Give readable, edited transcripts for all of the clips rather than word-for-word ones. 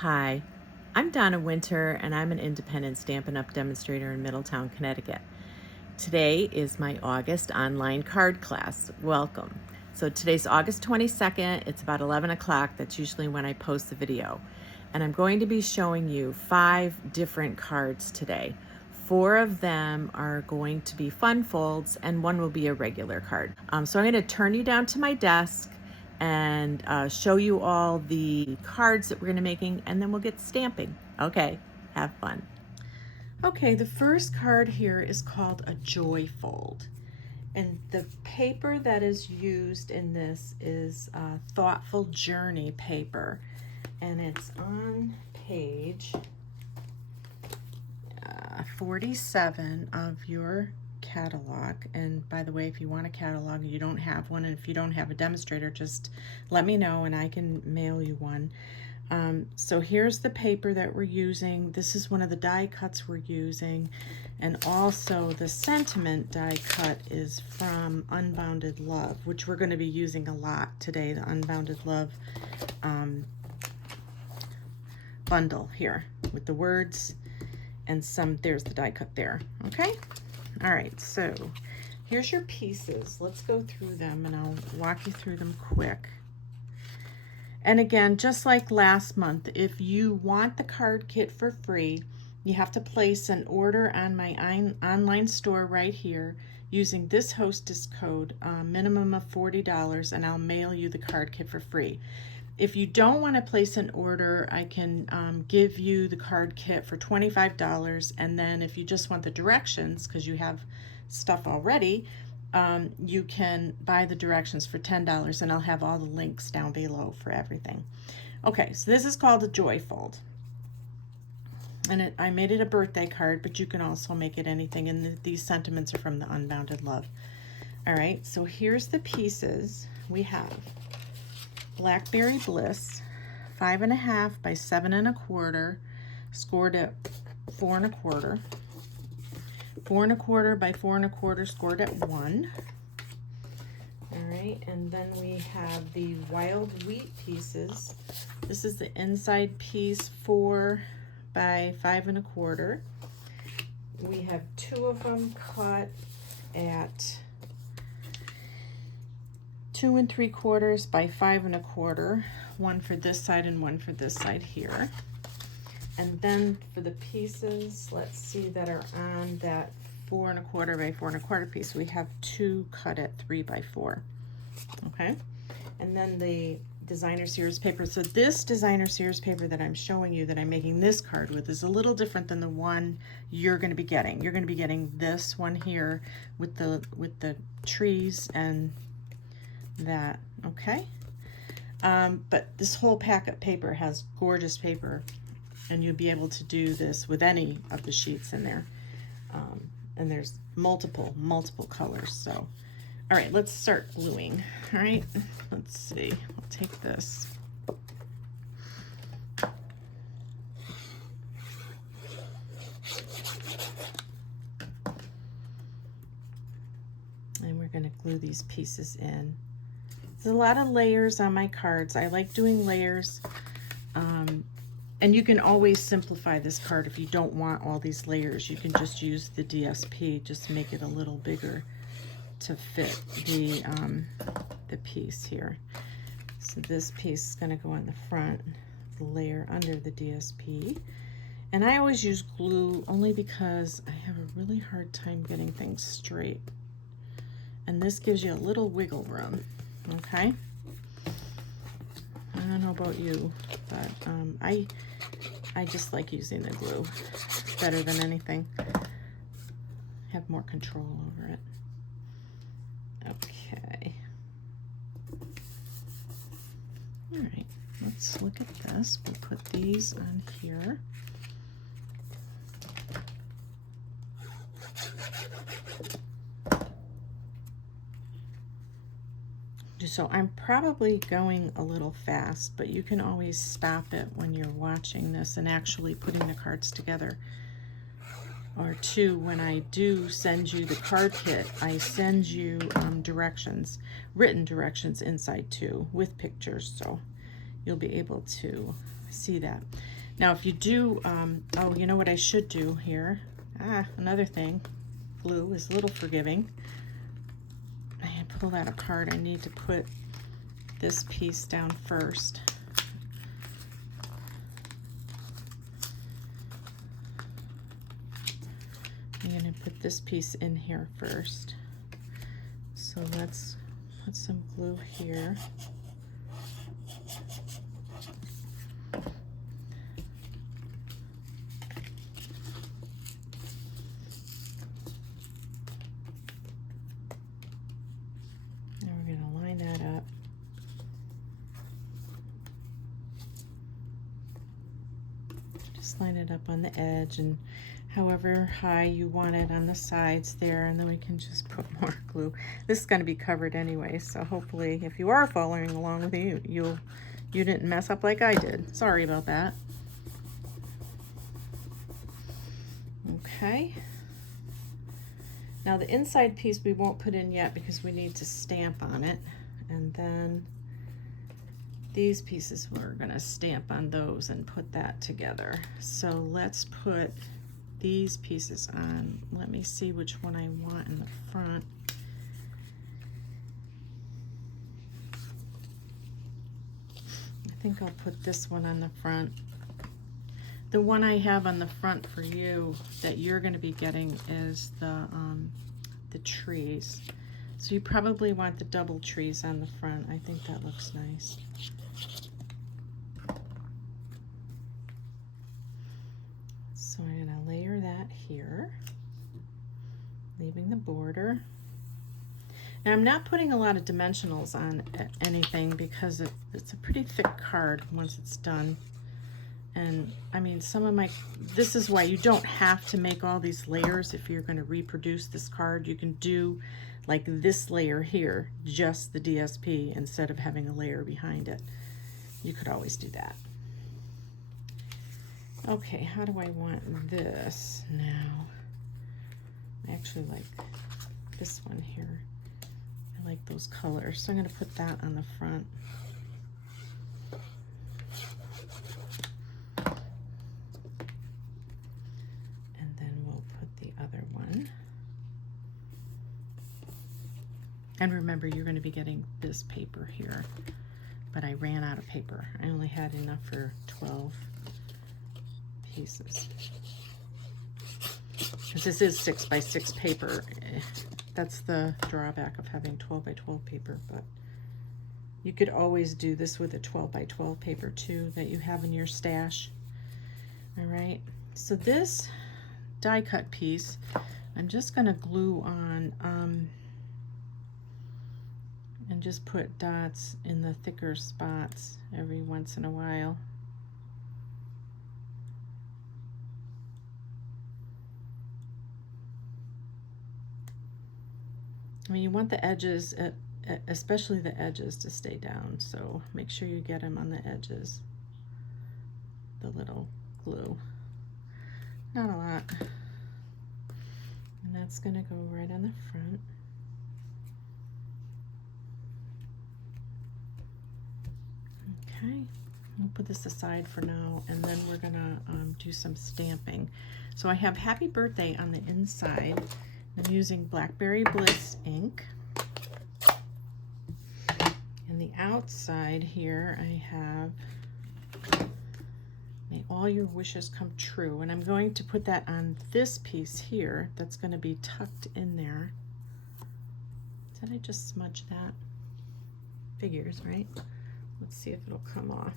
Hi, I'm Donna Winter, and I'm an independent Stampin' Up! Demonstrator in Middletown, Connecticut. Today is my August online card class. Welcome. So today's August 22nd. It's about 11 o'clock. That's usually when I post the video. And I'm going to be showing you 5 different cards today. 4 of them are going to be fun folds, and 1 will be a regular card. So I'm going to turn you down to my desk and show you all the cards that we're going to be making, and then we'll get stamping. Okay, have fun. Okay, the first card here is called a Joy Fold. And the paper that is used in this is Thoughtful Journey paper. And it's on page 47 of your catalog. And by the way, if you want a catalog and you don't have one, and if you don't have a demonstrator, just let me know and I can mail you one. So here's the paper that we're using. This is one of the die cuts we're using, and also the sentiment die cut is from Unbounded Love, which we're going to be using a lot today, the Unbounded Love bundle here with the words and some. There's the die cut there. Okay, all right, so here's your pieces. Let's go through them and I'll walk you through them quick. And again, just like last month, if you want the card kit for free, you have to place an order on my online store right here using this hostess code, minimum of $40, and I'll mail you the card kit for free. If you don't want to place an order, I can give you the card kit for $25, and then if you just want the directions, because you have stuff already, you can buy the directions for $10, and I'll have all the links down below for everything. Okay, so this is called a Joy Fold. And I made it a birthday card, but you can also make it anything, and these sentiments are from the Unbounded Love. All right, so here's the pieces. We have Blackberry Bliss, 5.5 by 7.25, scored at 4.25. 4.25 by 4.25, scored at 1. All right, and then we have the Wild Wheat pieces. This is the inside piece, 4 by 5.25. We have 2 of them cut at 2 3/4 by 5.25. One for this side and one for this side here. And then for the pieces, let's see, that are on that 4.25 by 4.25 piece, we have 2 cut at 3 by 4. Okay, and then the designer series paper. So this designer series paper that I'm showing you, that I'm making this card with, is a little different than the one you're going to be getting. You're going to be getting this one here with the trees and that. Okay, but this whole packet paper has gorgeous paper, and you'll be able to do this with any of the sheets in there. And there's multiple colors. So, all right, let's start gluing. All right, let's see. I'll take this. And we're going to glue these pieces in. There's a lot of layers on my cards. I like doing layers. And you can always simplify this card if you don't want all these layers. You can just use the DSP, just make it a little bigger to fit the piece here. So this piece is going to go on the front, the layer under the DSP. And I always use glue only because I have a really hard time getting things straight. And this gives you a little wiggle room, okay? I don't know about you, but I just like using the glue better than anything. Have more control over it. Okay. All right, let's look at this. We'll put these on here. So I'm probably going a little fast, but you can always stop it when you're watching this and actually putting the cards together. Or 2, when I do send you the card kit, I send you directions, written directions inside too, with pictures, so you'll be able to see that. Now, if you do, oh, you know what I should do here? Another thing. Glue is a little forgiving. I pull that apart. I need to put this piece down first. I'm going to put this piece in here first. So let's put some glue here. Now we're going to line that up. Just line it up on the edge and however high you want it on the sides there, and then we can just put more glue. This is going to be covered anyway, so hopefully if you are following along with me, you didn't mess up like I did. Sorry about that. Okay. Now the inside piece we won't put in yet because we need to stamp on it, and then these pieces we're going to stamp on those and put that together. So let's put these pieces on. Let me see which one I want in the front. I think I'll put this one on the front. The one I have on the front for you that you're going to be getting is the trees. So you probably want the double trees on the front. I think that looks nice. So I'm going to layer that here, leaving the border. Now I'm not putting a lot of dimensionals on anything because it's a pretty thick card once it's done. And I mean, this is why you don't have to make all these layers if you're going to reproduce this card. You can do like this layer here, just the DSP, instead of having a layer behind it. You could always do that. Okay, how do I want this now? I actually like this one here. I like those colors, so I'm going to put that on the front. And then we'll put the other one. And remember, you're going to be getting this paper here, but I ran out of paper. I only had enough for 12 pieces. Because this is 6 by 6 paper. That's the drawback of having 12 by 12 paper, but you could always do this with a 12 by 12 paper too that you have in your stash. All right, so this die cut piece, I'm just going to glue on and just put dots in the thicker spots every once in a while. I mean, you want the edges, especially the edges, to stay down, so make sure you get them on the edges, the little glue. Not a lot. And that's going to go right on the front. Okay, we'll put this aside for now, and then we're going to do some stamping. So I have Happy Birthday on the inside. I'm using Blackberry Bliss ink. And the outside here I have May All Your Wishes Come True. And I'm going to put that on this piece here that's going to be tucked in there. Did I just smudge that? Figures, right? Let's see if it'll come off.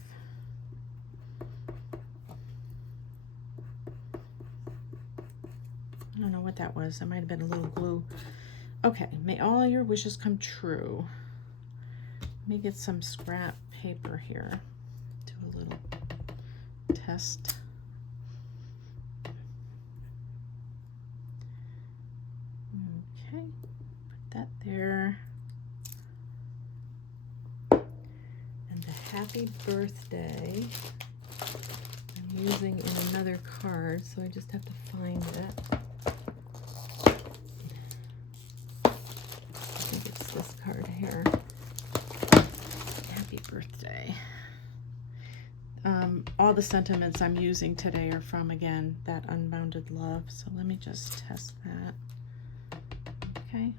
I don't know what that was. That might have been a little glue. Okay, may all your wishes come true. Let me get some scrap paper here. Do a little test. Okay, put that there. And the Happy Birthday I'm using in another card, so I just have to find it. This card here. Happy Birthday. all the sentiments I'm using today are from, again, that Unbounded Love. So let me just test that. Okay.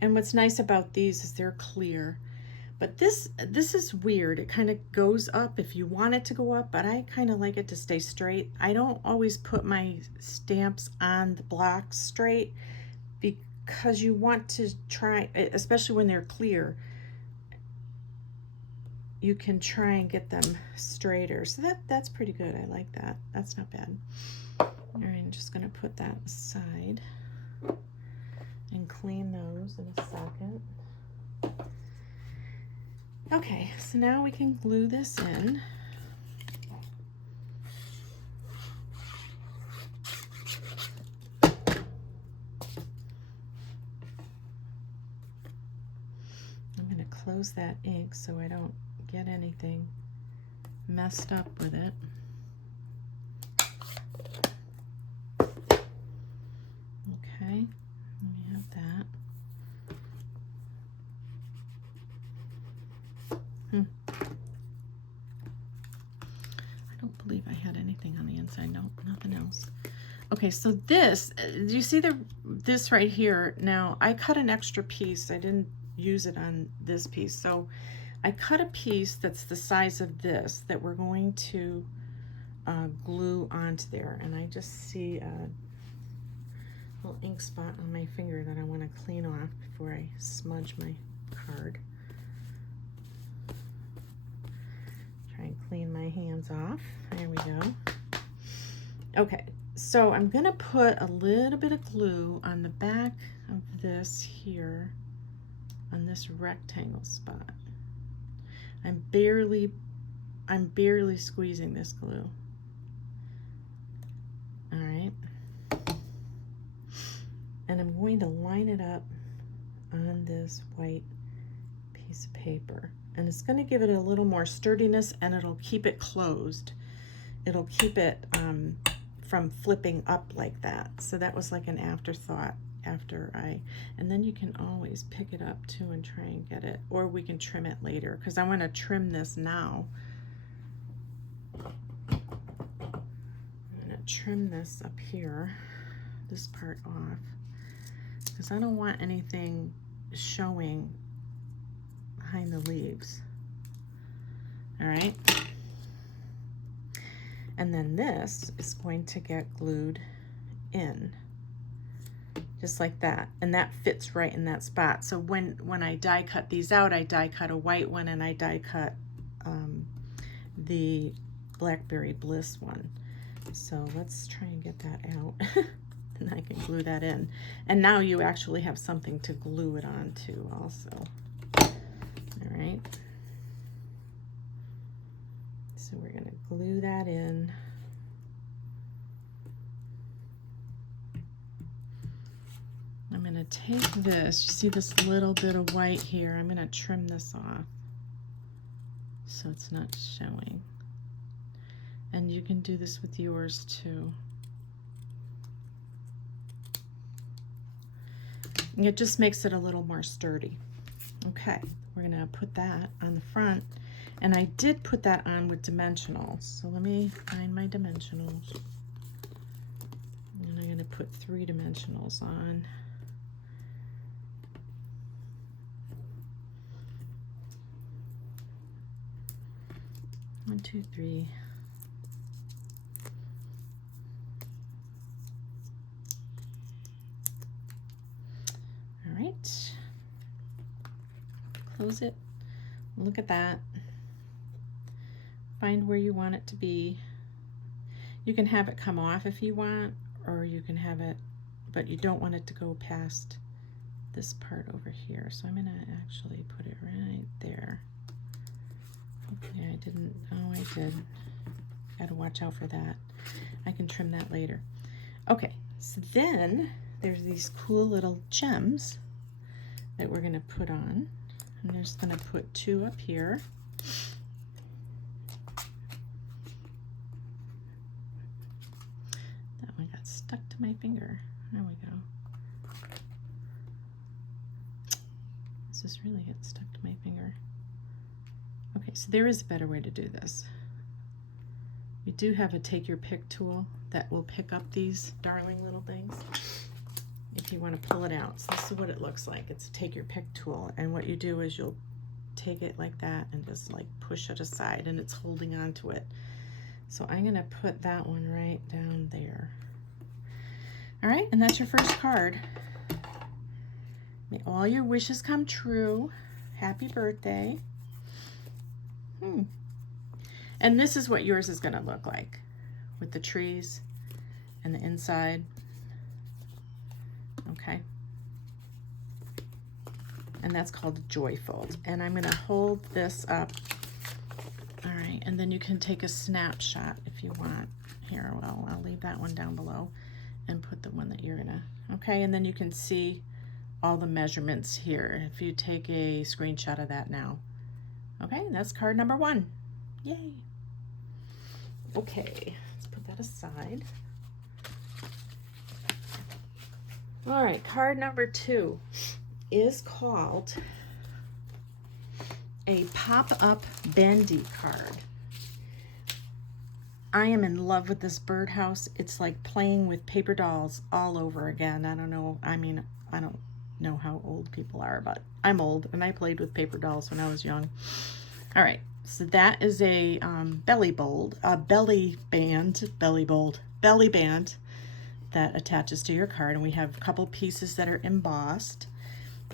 And what's nice about these is they're clear. But this is weird. It kind of goes up if you want it to go up, but I kind of like it to stay straight. I don't always put my stamps on the block straight because you want to try, especially when they're clear, you can try and get them straighter. So that's pretty good. I like that. That's not bad. All right, I'm just gonna put that aside and clean those in a second. Okay, so now we can glue this in. I'm going to close that ink so I don't get anything messed up with it. Okay, we have that. I don't believe I had anything on the inside. No, nothing else. Okay, so this, do you see this right here? Now, I cut an extra piece. I didn't use it on this piece. So I cut a piece that's the size of this that we're going to glue onto there. And I just see a little ink spot on my finger that I want to clean off before I smudge my card. Try and clean my hands off. There we go. Okay, so I'm gonna put a little bit of glue on the back of this here, on this rectangle spot. I'm barely squeezing this glue. All right. And I'm going to line it up on this white piece of paper. And it's going to give it a little more sturdiness, and it'll keep it closed. It'll keep it from flipping up like that. So that was like an afterthought after and then you can always pick it up too and try and get it, or we can trim it later because I want to trim this now. I'm going to trim this up here, this part off, because I don't want anything showing behind the leaves. All right. And then this is going to get glued in just like that. And that fits right in that spot. So when I die cut these out, I die cut a white one and I die cut the Blackberry Bliss one. So let's try and get that out. And I can glue that in. And now you actually have something to glue it onto also. All right. So we're going to glue that in. I'm going to take this, you see this little bit of white here, I'm going to trim this off so it's not showing. And you can do this with yours too. And it just makes it a little more sturdy. Okay, we're going to put that on the front. And I did put that on with dimensionals. So let me find my dimensionals. And I'm going to put 3 dimensionals on. One, two, three. All right. Close it. Look at that. Find where you want it to be. You can have it come off if you want, or you can have it, but you don't want it to go past this part over here. So I'm going to actually put it right there. Hopefully I didn't. Oh, I did. Got to watch out for that. I can trim that later. Okay, so then there's these cool little gems that we're going to put on. I'm just going to put 2 up here. That one got stuck to my finger. There we go. This is really getting stuck to my finger. Okay, so there is a better way to do this. We do have a take your pick tool that will pick up these darling little things if you want to pull it out. So this is what it looks like. It's a take your pick tool, and what you do is you'll take it like that and just like push it aside, and it's holding on to it. So I'm gonna put that one right down there. All right, and that's your first card. May all your wishes come true. Happy birthday. And this is what yours is gonna look like with the trees and the inside. Okay. And that's called Joy Fold. And I'm gonna hold this up. All right, and then you can take a snapshot if you want. Here, well, I'll leave that one down below and put the one that you're gonna, okay, and then you can see all the measurements here if you take a screenshot of that now. Okay, that's card number 1. Yay. Okay, let's put that aside. All right, card number 2 is called a pop-up bendy card. I am in love with this birdhouse. It's like playing with paper dolls all over again. I don't know, I mean, I don't know how old people are, but I'm old and I played with paper dolls when I was young. All right, so that is a belly band that attaches to your card, and we have a couple pieces that are embossed,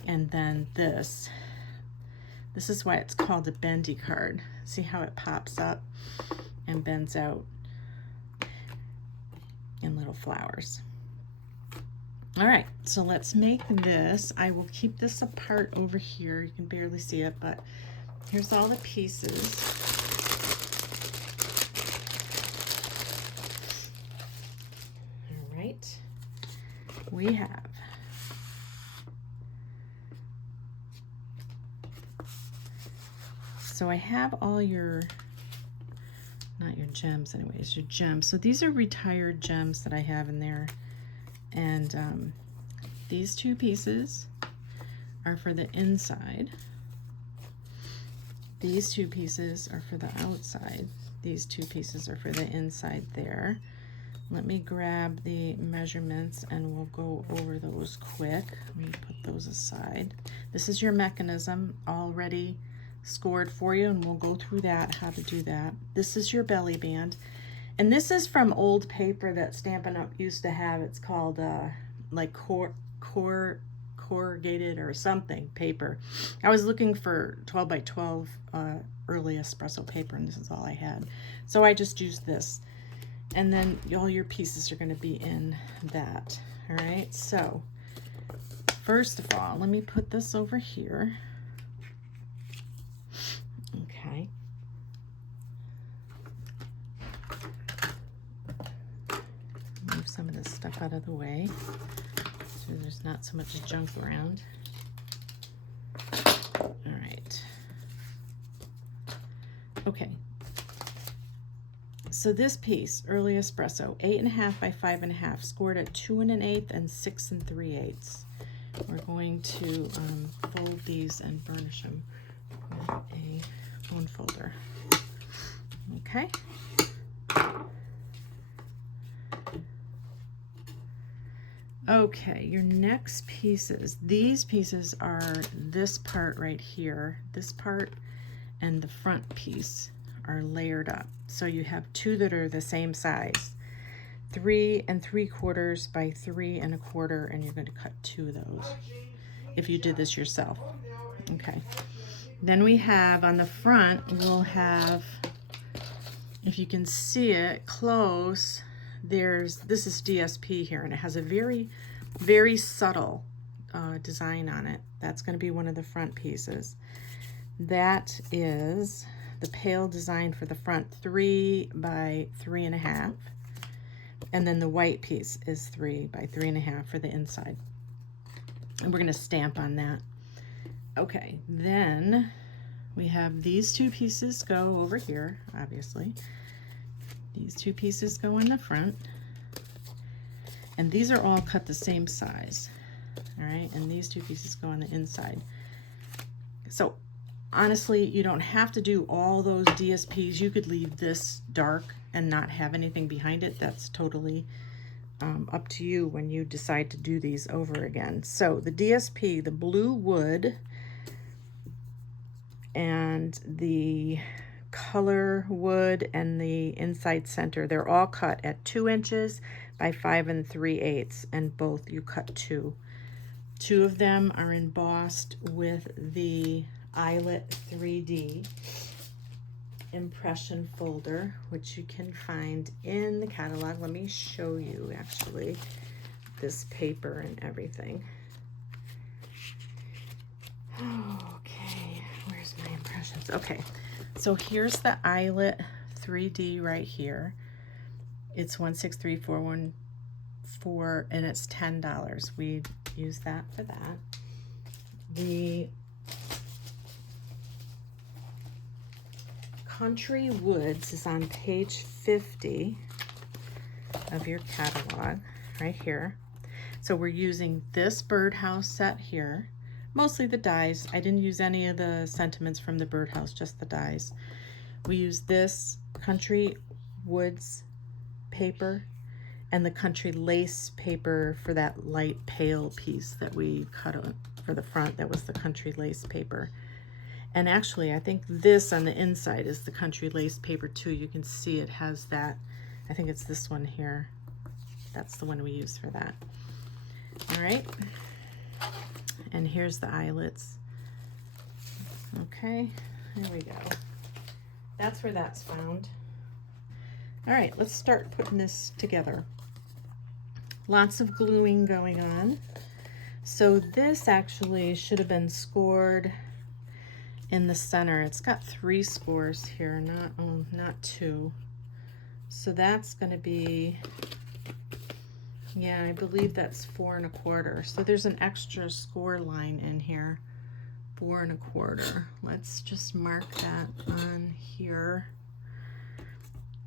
and then this is why it's called a bendy card. See how it pops up and bends out in little flowers. All right, so let's make this. I will keep this apart over here. You can barely see it, but here's all the pieces. All right, we have so I have all your, not your gems anyways, your gems. So these are retired gems that I have in there. And these 2 pieces are for the inside. These 2 pieces are for the outside. These 2 pieces are for the inside there. Let me grab the measurements and we'll go over those quick. Let me put those aside. This is your mechanism already scored for you, and we'll go through that, how to do that. This is your belly band. And this is from old paper that Stampin' Up! Used to have. It's called like corrugated or something paper. I was looking for 12 by 12 early espresso paper, and this is all I had. So I just used this. And then all your pieces are going to be in that. All right, so first of all, let me put this over here. Okay. Move some of this stuff out of the way so there's not so much junk around. All right. Okay. So this piece, Early Espresso, 8.5 by 5.5, scored at 2 1/8 and 6 3/8. We're going to fold these and burnish them with a bone folder. Okay. Okay, your next pieces. These pieces are this part right here. This part and the front piece are layered up. So you have 2 that are the same size. 3 3/4 by 3 1/4, and you're going to cut 2 of those if you did this yourself. Okay. Then we have on the front, we'll have, if you can see it close, this is DSP here, and it has a very, very subtle design on it. That's going to be one of the front pieces. That is the pale design for the front, 3 by 3 1/2. And then the white piece is 3 by 3 1/2 for the inside. And we're going to stamp on that. Okay, then we have these 2 pieces go over here, obviously. These 2 pieces go in the front. And these are all cut the same size. All right, and these 2 pieces go on the inside. So honestly, you don't have to do all those DSPs. You could leave this dark and not have anything behind it. That's totally up to you when you decide to do these over again. So the DSP, the blue wood, and the color wood and the inside center, they're all cut at 2 inches by 5 3/8, and both you cut 2. 2 of them are embossed with the Eyelet 3D impression folder, which you can find in the catalog. Let me show you actually this paper and everything. Okay, where's my impressions? Okay, so here's the Eyelet 3D right here. It's 163414 and it's $10. We use that for that. The Country Woods is on page 50 of your catalog right here. So we're using this birdhouse set here, mostly the dies. I didn't use any of the sentiments from the birdhouse, just the dies. We use this Country Woods paper and the Country Lace paper for that light pale piece that we cut on for the front. That was the Country Lace paper. And actually, I think this on the inside is the Country Lace paper too. You can see it has that. I think it's this one here. That's the one we use for that. All right. And here's the eyelets. Okay, there we go. That's where that's found. All right, let's start putting this together. Lots of gluing going on. So this actually should have been scored in the center. It's got 3 scores here, not 2. So that's going to be, yeah, I believe that's 4 1/4. So there's an extra score line in here, 4 1/4. Let's just mark that on here,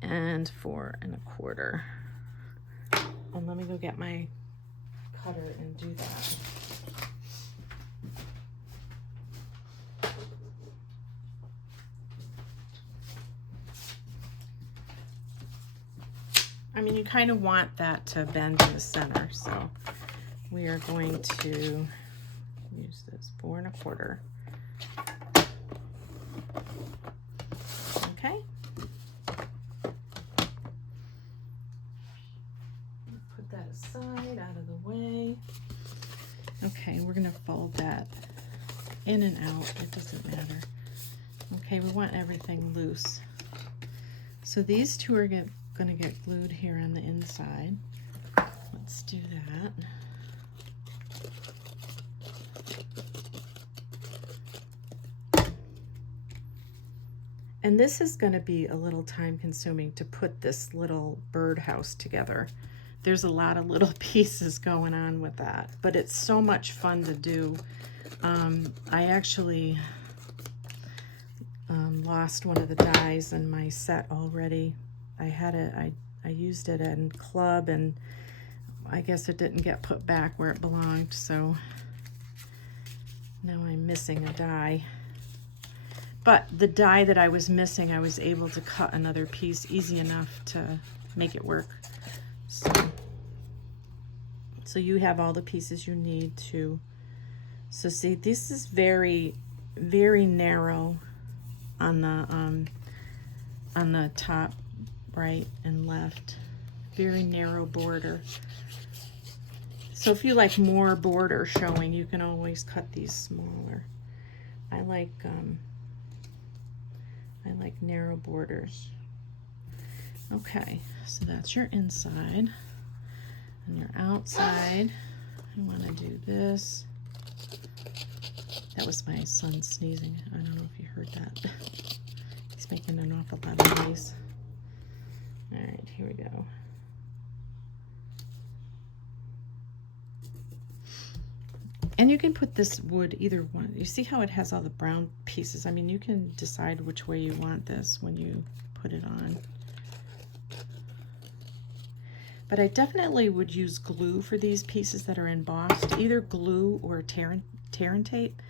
and 4 1/4. And let me go get my cutter and do that. I mean, you kind of want that to bend in the center, so we are going to use this 4 1/4. Okay. Put that aside, out of the way. Okay, we're gonna fold that in and out. It doesn't matter. Okay, we want everything loose. So these two are going to get glued here on the inside. Let's do that. And this is going to be a little time consuming to put this little birdhouse together. There's a lot of little pieces going on with that, but it's so much fun to do. I actually lost one of the dies in my set already. I had it, I used it in club, and I guess it didn't get put back where it belonged, so now I'm missing a die. But the die that I was missing, I was able to cut another piece easy enough to make it work. So you have all the pieces you need to. So see, this is very, very narrow on the top right and left. Very narrow border. So if you like more border showing, you can always cut these smaller. I like narrow borders. Okay, so that's your inside. And your outside, I want to do this. That was my son sneezing. I don't know if you heard that. He's making an awful lot of noise. All right, here we go. And you can put this wood either one. You see how it has all the brown pieces? I mean, you can decide which way you want this when you put it on. But I definitely would use glue for these pieces that are embossed, either glue or Terran tape,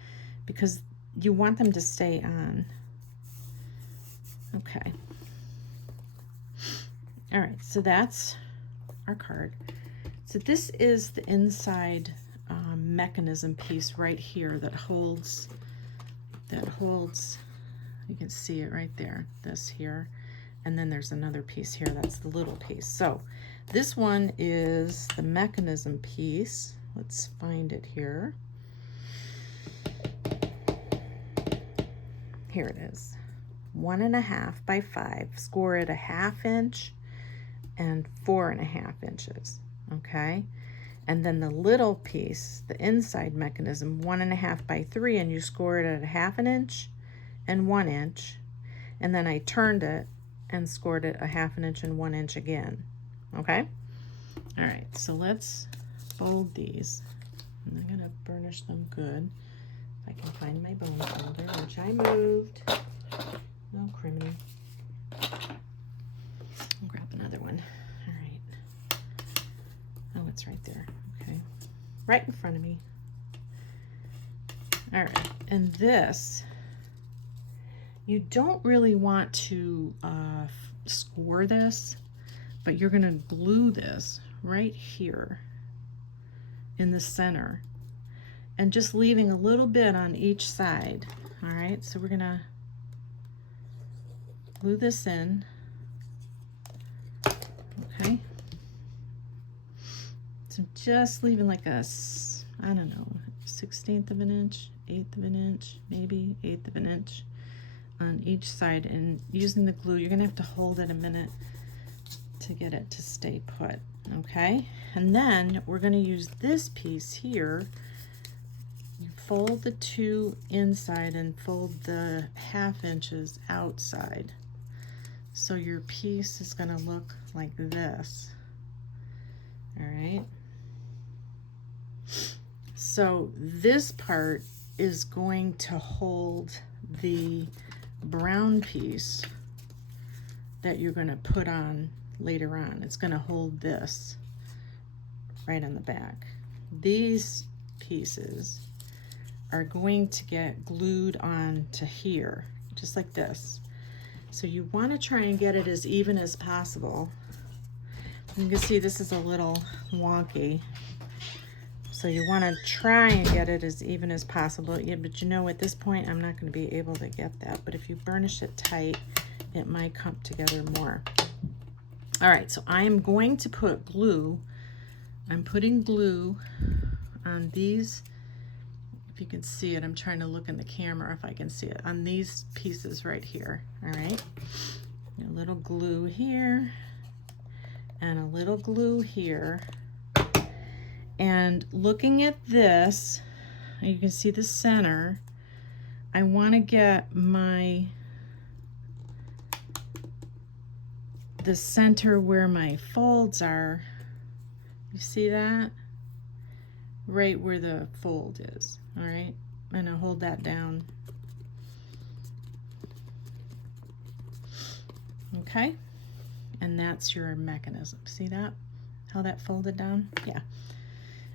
because you want them to stay on. Okay. All right, so that's our card. So this is the inside mechanism piece right here that holds, you can see it right there, this here. And then there's another piece here, that's the little piece. So this one is the mechanism piece. Let's find it here. Here it is. 1.5 by 5. Score it 1/2 inch and 4.5 inches. Okay. And then the little piece, the inside mechanism, 1.5 by 3, and you score it at 1/2 inch and 1 inch. And then I turned it and scored it 1/2 inch and 1 inch again. Okay. All right. So let's fold these. And I'm gonna burnish them good. If I can find my bone folder, which I moved. No criminy. I'll grab another one. All right. Oh, it's right there. Okay. Right in front of me. All right. And this, you don't really want to score this, but you're going to glue this right here in the center and just leaving a little bit on each side. All right, so we're going to glue this in. Okay. So just leaving like a, I don't know, 1/16 of an inch, 1/8 of an inch, maybe 1/8 of an inch on each side, and using the glue, you're gonna have to hold it a minute to get it to stay put. Okay, and then we're gonna use this piece here. You fold the 2 inside and fold the 1/2 inches outside. So your piece is gonna look like this. All right. So this part is going to hold the brown piece that you're going to put on later on. It's going to hold this right on the back. These pieces are going to get glued on to here, just like this. So you want to try and get it as even as possible. You can see this is a little wonky. So you want to try and get it as even as possible. Yeah, but you know, at this point, I'm not going to be able to get that. But if you burnish it tight, it might come together more. All right, so I'm going to put glue. I'm putting glue on these. If you can see it, I'm trying to look in the camera if I can see it. On these pieces right here, all right? A little glue here and a little glue here. And looking at this, you can see the center. I want to get the center where my folds are. You see that? Right where the fold is. All right, and I'll hold that down. Okay, and that's your mechanism. See that? How that folded down? Yeah.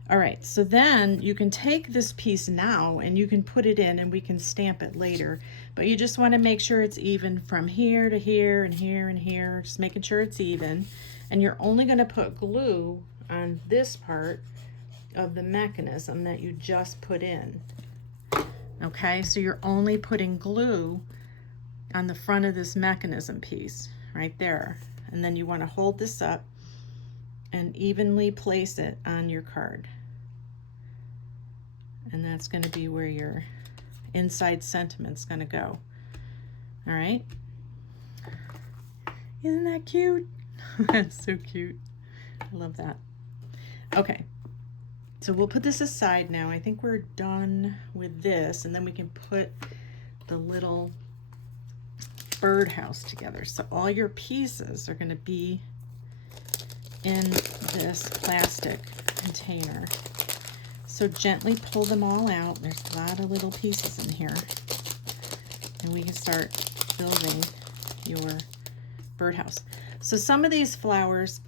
All right, so then you can take this piece now and you can put it in and we can stamp it later, but you just want to make sure it's even from here to here and here and here, just making sure it's even. And you're only going to put glue on this part of the mechanism that you just put in. Okay, so you're only putting glue on the front of this mechanism piece right there. And then you want to hold this up and evenly place it on your card. And that's going to be where your inside sentiment's going to go. All right. Isn't that cute? That's so cute. I love that. Okay. So we'll put this aside now. I think we're done with this, and then we can put the little birdhouse together. So all your pieces are going to be in this plastic container. So gently pull them all out. There's a lot of little pieces in here. And we can start building your birdhouse. So some of these flowers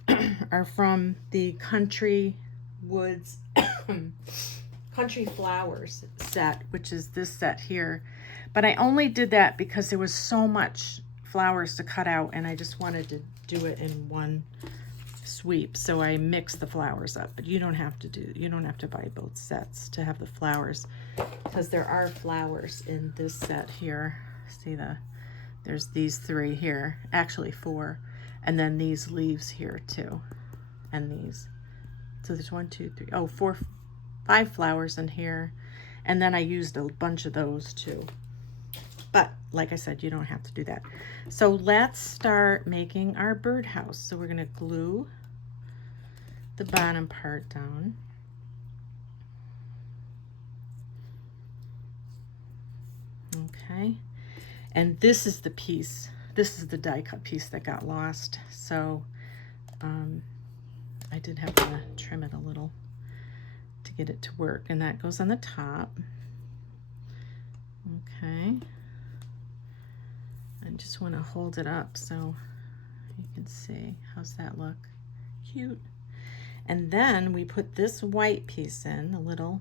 are from the Country Woods Country Flowers set, which is this set here. But I only did that because there was so much flowers to cut out and I just wanted to do it in one sweep. So I mixed the flowers up, but you don't have to buy both sets to have the flowers, because there are flowers in this set here. See, there's these 3 here, actually 4, and then these leaves here too, and these. So there's 1, 2, 3, 4, 5 flowers in here, and then I used a bunch of those too. But like I said, you don't have to do that. So let's start making our birdhouse. So we're gonna glue the bottom part down. Okay, and this is the piece, this is the die cut piece that got lost. So I did have to trim it a little to get it to work, and that goes on the top. Okay, I just want to hold it up so you can see. How's that look? Cute. And then we put this white piece in, a little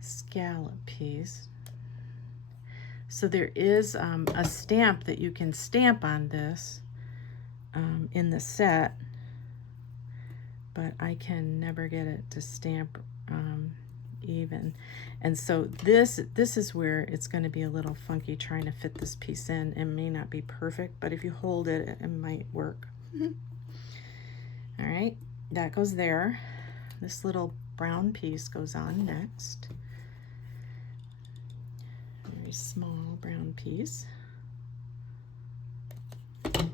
scallop piece. So there is a stamp that you can stamp on this in the set, but I can never get it to stamp even. And so this is where it's going to be a little funky trying to fit this piece in. It may not be perfect, but if you hold it, it might work. All right, that goes there. This little brown piece goes on next. Very small brown piece. Okay.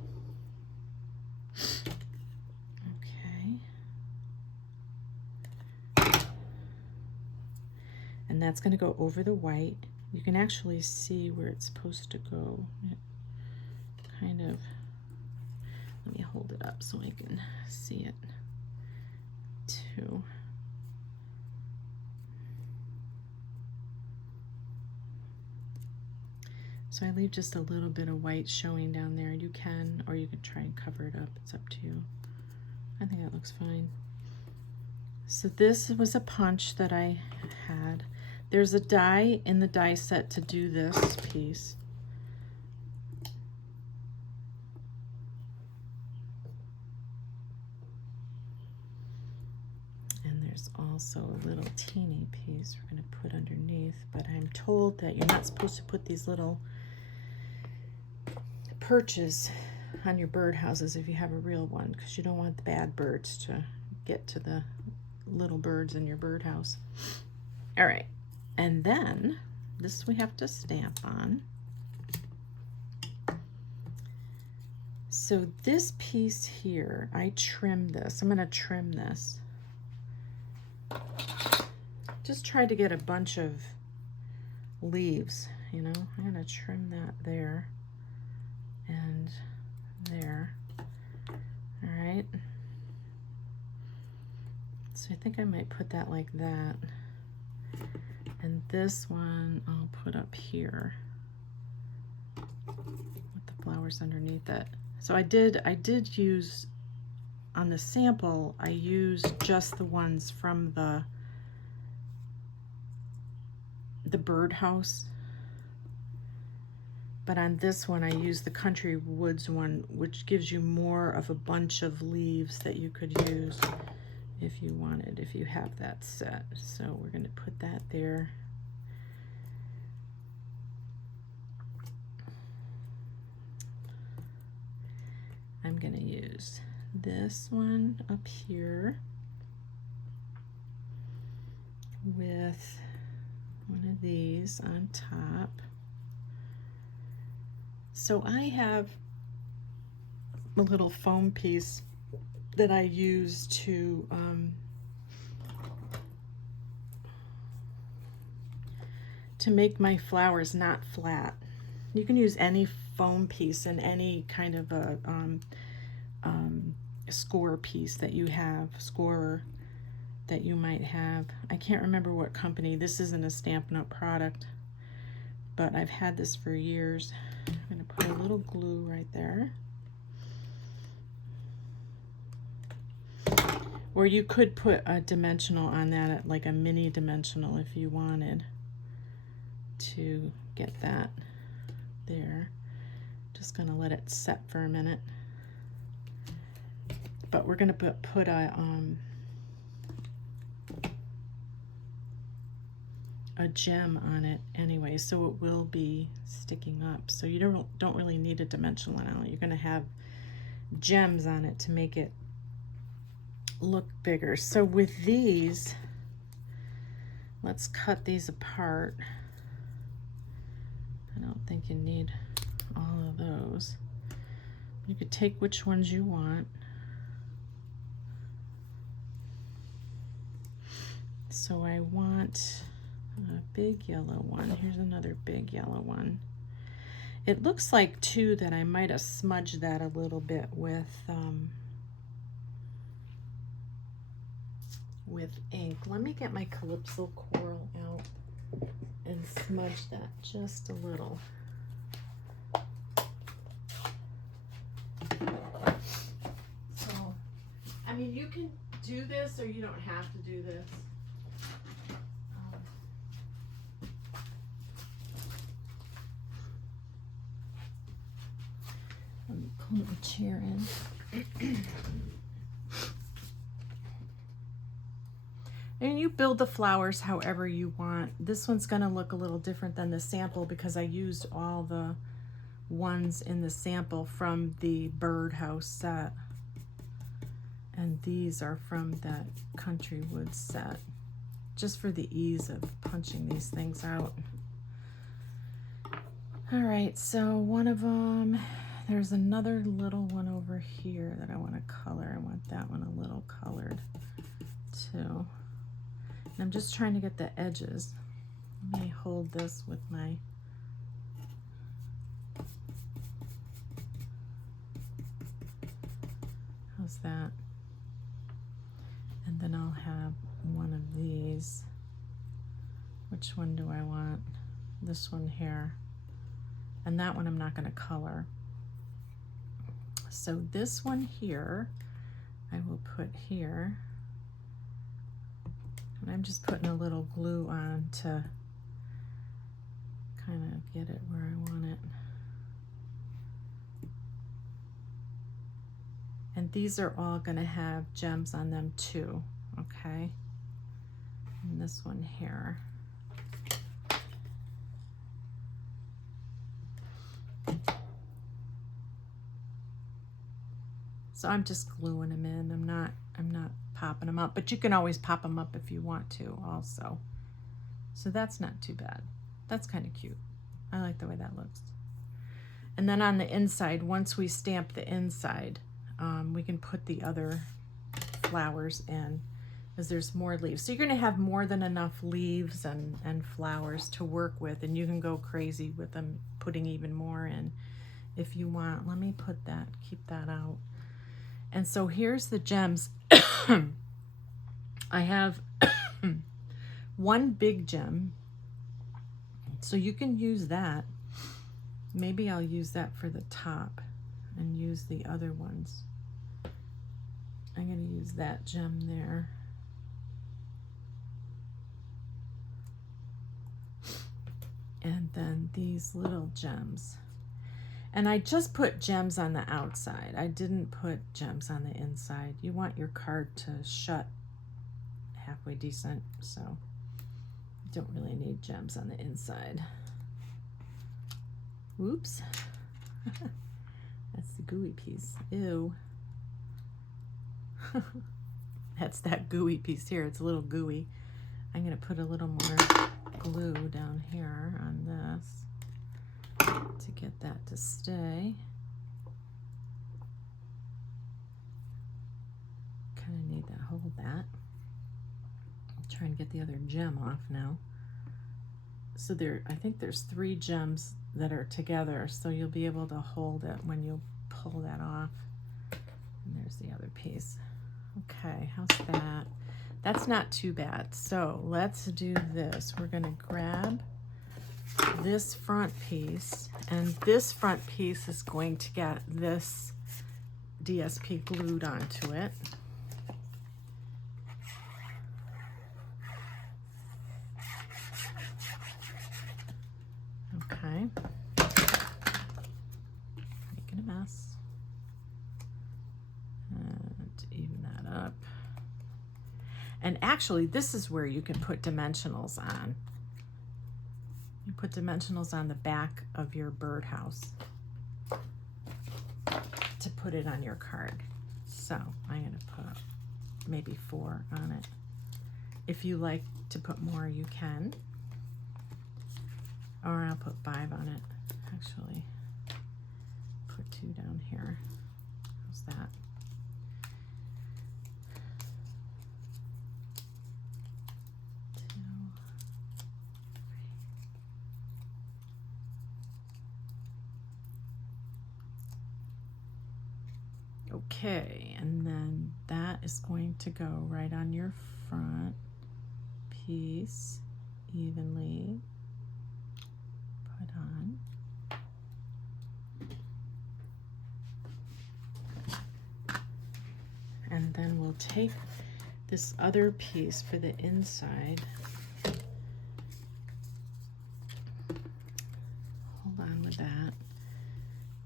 And that's going to go over the white. You can actually see where it's supposed to go. It kind of, let me hold it up so I can see it too. So I leave just a little bit of white showing down there. You can, or you can try and cover it up. It's up to you. I think that looks fine. So this was a punch that I had. There's a die in the die set to do this piece. And there's also a little teeny piece we're going to put underneath, but I'm told that you're not supposed to put these little perches on your birdhouses if you have a real one, because you don't want the bad birds to get to the little birds in your birdhouse. All right, and then this we have to stamp on. So this piece here, I trimmed this. I'm going to trim this. Just try to get a bunch of leaves, you know. I'm going to trim that there and there. All right. So I think I might put that like that. And this one I'll put up here with the flowers underneath it. So I did use, on the sample, I used just the ones from the birdhouse. But on this one, I used the Country Woods one, which gives you more of a bunch of leaves that you could use if you wanted, if you have that set. So we're going to put that there. I'm going to use this one up here with one of these on top. So I have a little foam piece that I use to make my flowers not flat. You can use any foam piece in any kind of a score piece that you have, scorer that you might have. I can't remember what company. This isn't a Stampin' Up! Product, but I've had this for years. I'm going to put a little glue right there. Or you could put a dimensional on that, like a mini dimensional if you wanted. to get that there. Just gonna let it set for a minute. But we're gonna put a gem on it anyway, so it will be sticking up. So you don't really need a dimensional element. You're gonna have gems on it to make it look bigger. So with these, let's cut these apart. I don't think you need all of those. You could take which ones you want. So I want a big yellow one. Here's another big yellow one. It looks like too that I might have smudged that a little bit with ink. Let me get my Calypso Coral out and smudge that just a little. So, I mean, you can do this or you don't have to do this. Let me pull my chair in. And you build the flowers however you want. This one's gonna look a little different than the sample because I used all the ones in the sample from the birdhouse set. And these are from that Country Woods set, just for the ease of punching these things out. All right, so one of them, there's another little one over here that I want to color. I want that one a little colored too. And I'm just trying to get the edges. Let me hold this with my how's that? And then I'll have one of these. Which one do I want? This one here. And that one I'm not going to color. So this one here, I will put here. And I'm just putting a little glue on to kind of get it where I want it. And these are all going to have gems on them too, okay? And this one here. So I'm just gluing them in. I'm not popping them up, but you can always pop them up if you want to also. So that's not too bad. That's kind of cute. I like the way that looks. And then on the inside, once we stamp the inside, we can put the other flowers in because there's more leaves. So you're going to have more than enough leaves and flowers to work with, and you can go crazy with them, putting even more in if you want. Let me put that, keep that out. And so here's the gems. I have one big gem, so you can use that. Maybe I'll use that for the top and use the other ones. I'm going to use that gem there. And then these little gems. And I just put gems on the outside. I didn't put gems on the inside. You want your card to shut halfway decent, so you don't really need gems on the inside. Whoops. That's the gooey piece. Ew. That's that gooey piece here. It's a little gooey. I'm going to put a little more glue down here on this to get that to stay. Kind of need to hold that. I'll try and get the other gem off now. So I think there's 3 gems that are together, so you'll be able to hold it when you pull that off. And there's the other piece. Okay, how's that? That's not too bad. So let's do this. We're going to grab this front piece, and this front piece is going to get this DSP glued onto it. Okay. Making a mess. And even that up. And actually, this is where you can put dimensionals on. You put dimensionals on the back of your birdhouse to put it on your card. So I'm going to put maybe 4 on it. If you like to put more, you can. Or I'll put 5 on it. Actually, put 2 down here. How's that? Okay, and then that is going to go right on your front piece, evenly put on. And then we'll take this other piece for the inside. Hold on with that.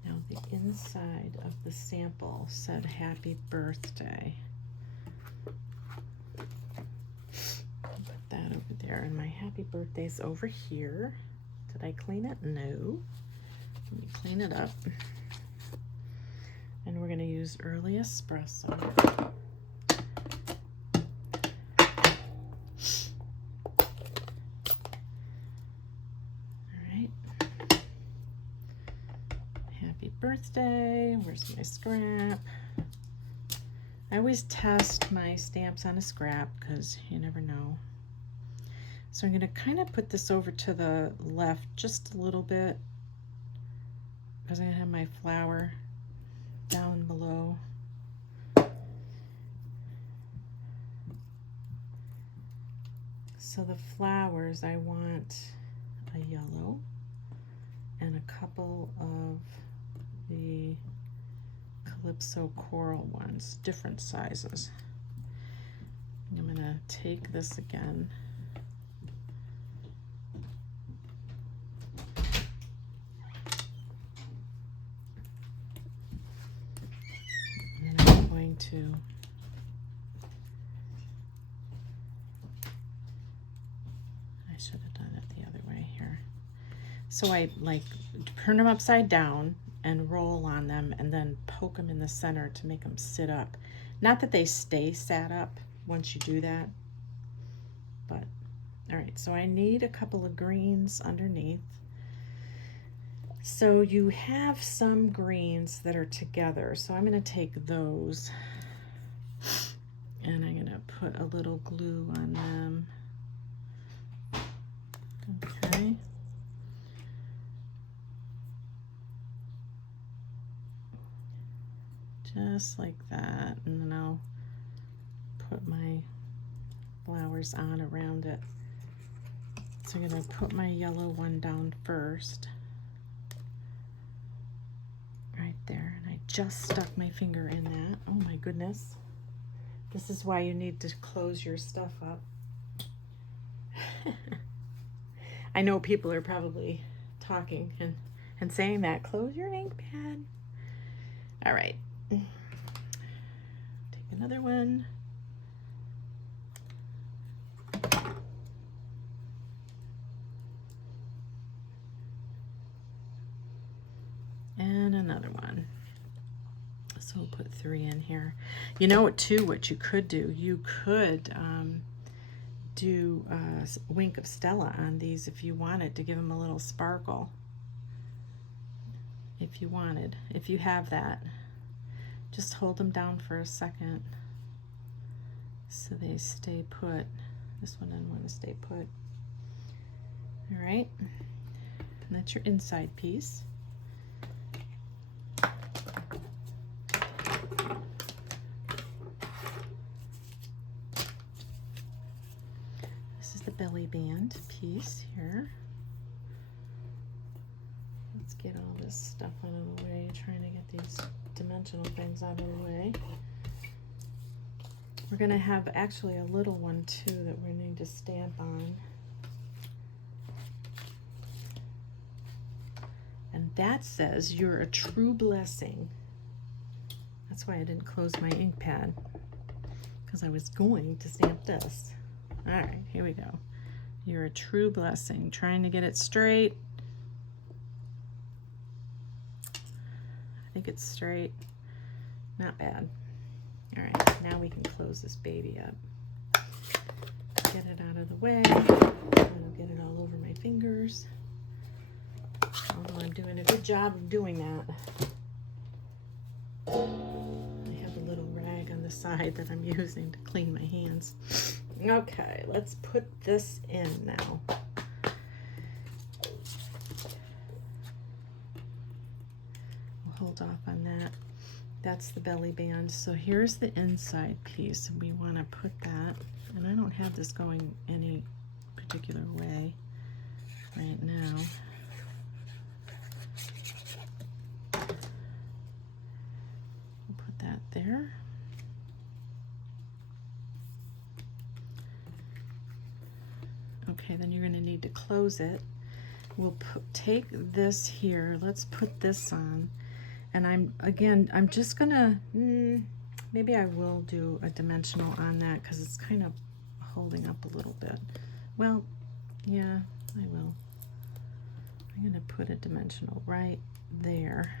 Now the inside of the sample said happy birthday. Put that over there, and my happy birthday's over here. Did I clean it? No. Let me clean it up. And we're going to use early espresso. Birthday. Where's my scrap? I always test my stamps on a scrap because you never know. So I'm going to kind of put this over to the left just a little bit because I'm going to have my flower down below. So the flowers, I want a yellow and a couple of the Calypso coral ones, different sizes. I'm going to take this again. And I'm going to I should have done it the other way here. So I like turn them upside down and roll on them and then poke them in the center to make them sit up. Not that they stay sat up once you do that, but all right, so I need a couple of greens underneath. So you have some greens that are together, so I'm going to take those and I'm going to put a little glue on them. Okay. Just like that, and then I'll put my flowers on around it. So I'm going to put my yellow one down first, right there, and I just stuck my finger in that. Oh my goodness. This is why you need to close your stuff up. I know people are probably talking and saying that. Close your ink pad. All right. Take another one. And another one. So we'll put 3 in here. You know what, too, what you could do? You could do a wink of Stella on these if you wanted to give them a little sparkle. If you wanted, if you have that. Just hold them down for a second so they stay put. This one doesn't want to stay put. All right, and that's your inside piece. This is the belly band piece here. Let's get all this stuff out of the way, trying to get these dimensional things out of the way. We're going to have actually a little one too that we need to stamp on. that says you're a true blessing. That's why I didn't close my ink pad, because I was going to stamp this. All right, here we go. You're a true blessing. Trying to get it straight. I think it's straight. Not bad. All right, now we can close this baby up. Get it out of the way. I don't get it all over my fingers. Although I'm doing a good job of doing that. I have a little rag on the side that I'm using to clean my hands. Okay, let's put this in now. We'll hold off on that. That's the belly band. So here's the inside piece. We want to put that, and I don't have this going any particular way right now. We'll put that there. Okay, then you're going to need to close it. We'll take this here. Let's put this on. And I'm just gonna, maybe I will do a dimensional on that because it's kind of holding up a little bit. Well, yeah, I will. I'm gonna put a dimensional right there.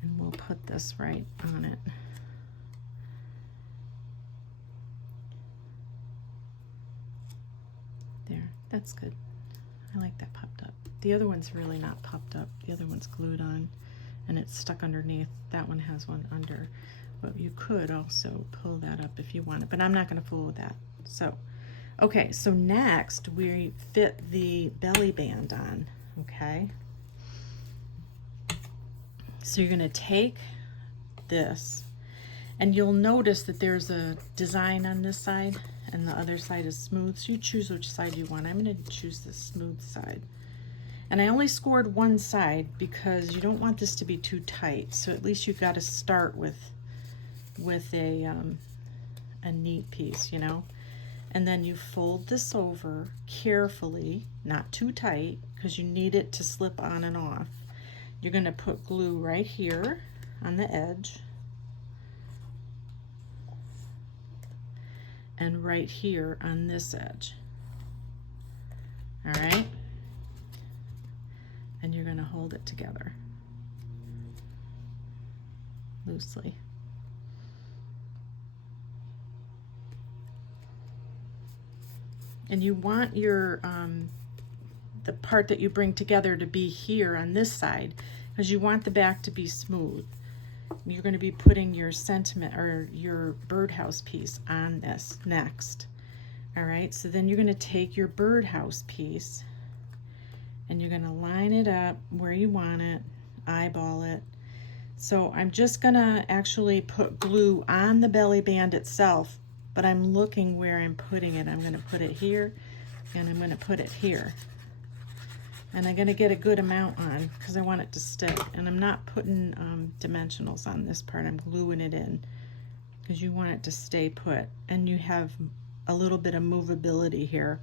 And we'll put this right on it. There, that's good. I like that popped up. The other one's really not popped up. The other one's glued on and it's stuck underneath. That one has one under, but you could also pull that up if you wanted, but I'm not going to fool with that. So, okay, so next we fit the belly band on, okay? So you're going to take this, and you'll notice that there's a design on this side and the other side is smooth, so you choose which side you want. I'm going to choose the smooth side. And I only scored one side because you don't want this to be too tight, so at least you've got to start with a neat piece, you know. And then you fold this over carefully, not too tight, because you need it to slip on and off. You're going to put glue right here on the edge and right here on this edge. All right? And you're going to hold it together loosely. And you want your the part that you bring together to be here on this side, because you want the back to be smooth. You're going to be putting your sentiment or your birdhouse piece on this next. All right, so then you're going to take your birdhouse piece and you're going to line it up where you want it, eyeball it. So I'm just going to actually put glue on the belly band itself, but I'm looking where I'm putting it. I'm going to put it here and I'm going to put it here. And I'm going to get a good amount on because I want it to stick. And I'm not putting dimensionals on this part. I'm gluing it in because you want it to stay put. And you have a little bit of movability here.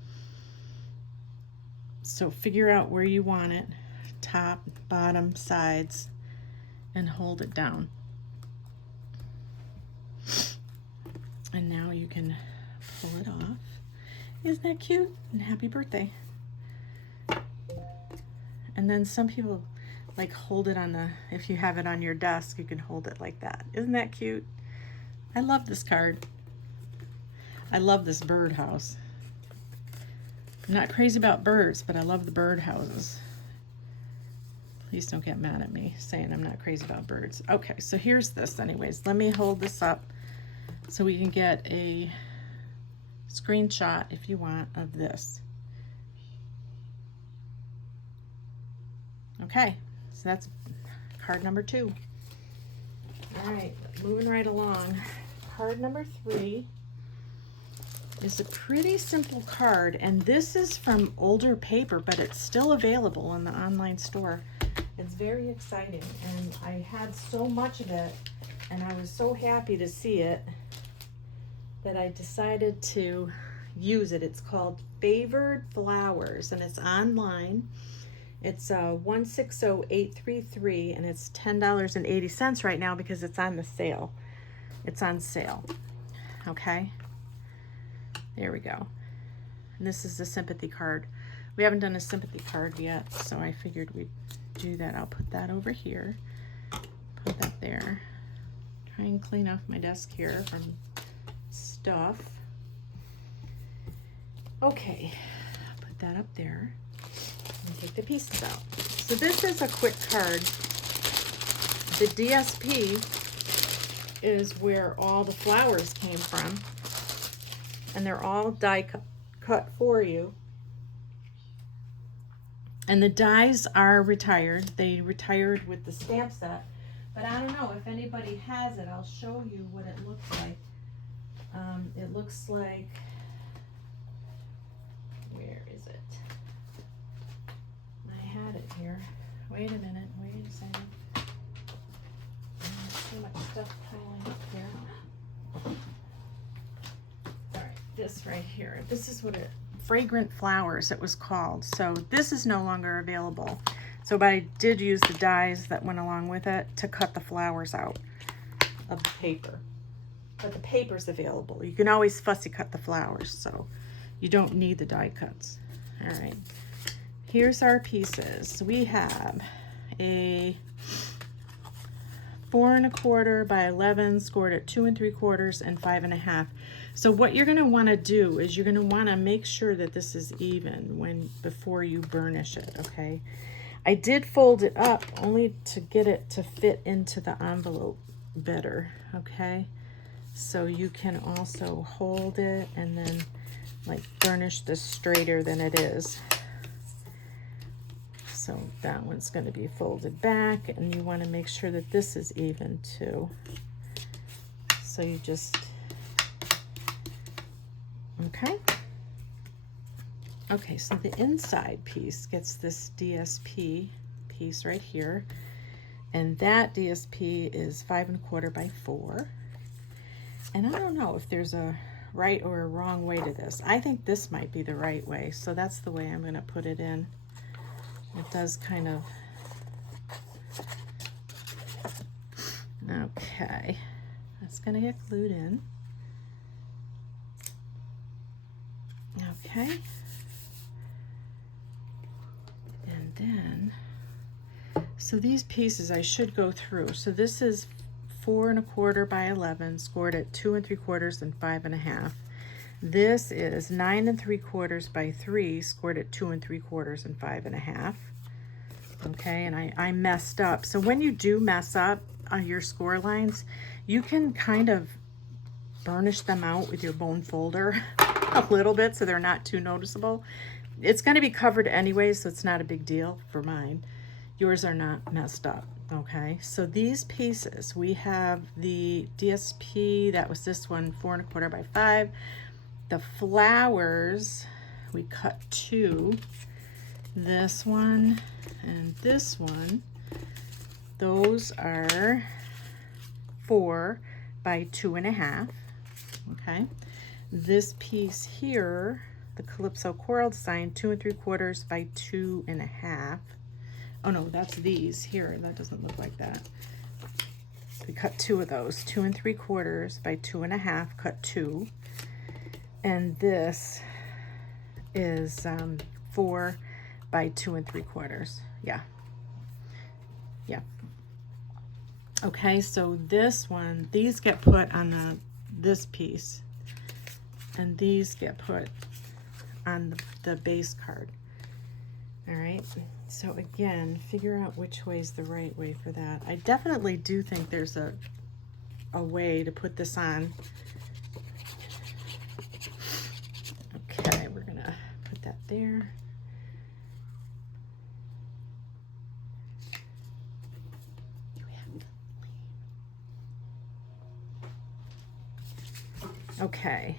So figure out where you want it, top, bottom, sides, and hold it down. And now you can pull it off. Isn't that cute? And happy birthday. And then some people like hold it on the, if you have it on your desk, you can hold it like that. Isn't that cute? I love this card. I love this birdhouse. I'm not crazy about birds, but I love the birdhouses. Please don't get mad at me saying I'm not crazy about birds. Okay, so here's this anyways. Let me hold this up so we can get a screenshot, if you want, of this. Okay, so that's card number 2. All right, moving right along. Card number 3 is a pretty simple card, and this is from older paper, but it's still available in the online store. It's very exciting, and I had so much of it, and I was so happy to see it that I decided to use it. It's called Favored Flowers, and it's online. It's 160833, and it's $10.80 right now because it's on the sale. It's on sale. Okay, there we go. And this is the sympathy card. We haven't done a sympathy card yet, so I figured we'd do that. I'll put that over here, put that there. Try and clean off my desk here from stuff. Okay, put that up there and take the pieces out. So this is a quick card. The DSP is where all the flowers came from, and they're all die cut for you. And the dies are retired. They retired with the stamp set, but I don't know if anybody has it. I'll show you what it looks like. It looks like, where is it? I had it here. Wait a minute, wait a second. Too much stuff piling up here. All right, this right here. This is what Fragrant Flowers it was called. So this is no longer available. So, but I did use the dies that went along with it to cut the flowers out of the paper. But the paper's available. You can always fussy cut the flowers, so you don't need the die cuts. All right, here's our pieces. We have a 4 1/4 by 11, scored at 2 3/4 and 5 1/2. So what you're going to want to do is you're going to want to make sure that this is even before you burnish it. Okay, I did fold it up only to get it to fit into the envelope better. Okay, so you can also hold it and then like burnish this straighter than it is. So that one's going to be folded back, and you want to make sure that this is even too. So you just, okay. Okay, so the inside piece gets this DSP piece right here, and that DSP is 5 1/4 by 4. And I don't know if there's a right or a wrong way to this. I think this might be the right way, so that's the way I'm going to put it in. It does kind of, okay, that's going to get glued in. Okay, and then, so these pieces I should go through. So this is 4 1/4 by 11, scored at 2 3/4 and 5 1/2. This is 9 3/4 by 3, scored at 2 3/4 and 5 1/2. Okay, and I messed up. So when you do mess up on your score lines, you can kind of burnish them out with your bone folder a little bit so they're not too noticeable. It's going to be covered anyway, so it's not a big deal for mine. Yours are not messed up. Okay, so these pieces, we have the DSP, that was this one, 4 1/4 by 5. The flowers, we cut 2. This one and this one, those are 4 by 2 1/2. Okay, this piece here, the Calypso Coral Design, 2 3/4 by 2 1/2. Oh no, that's these here. That doesn't look like that. We cut 2 of those, 2 3/4 by 2 1/2, cut 2. And this is 4 by 2 3/4. Yeah. Yeah. Okay, so this one, these get put on this piece, and these get put on the base card. All right, so again, figure out which way is the right way for that. I definitely do think there's a way to put this on. Okay, we're gonna put that there. Okay.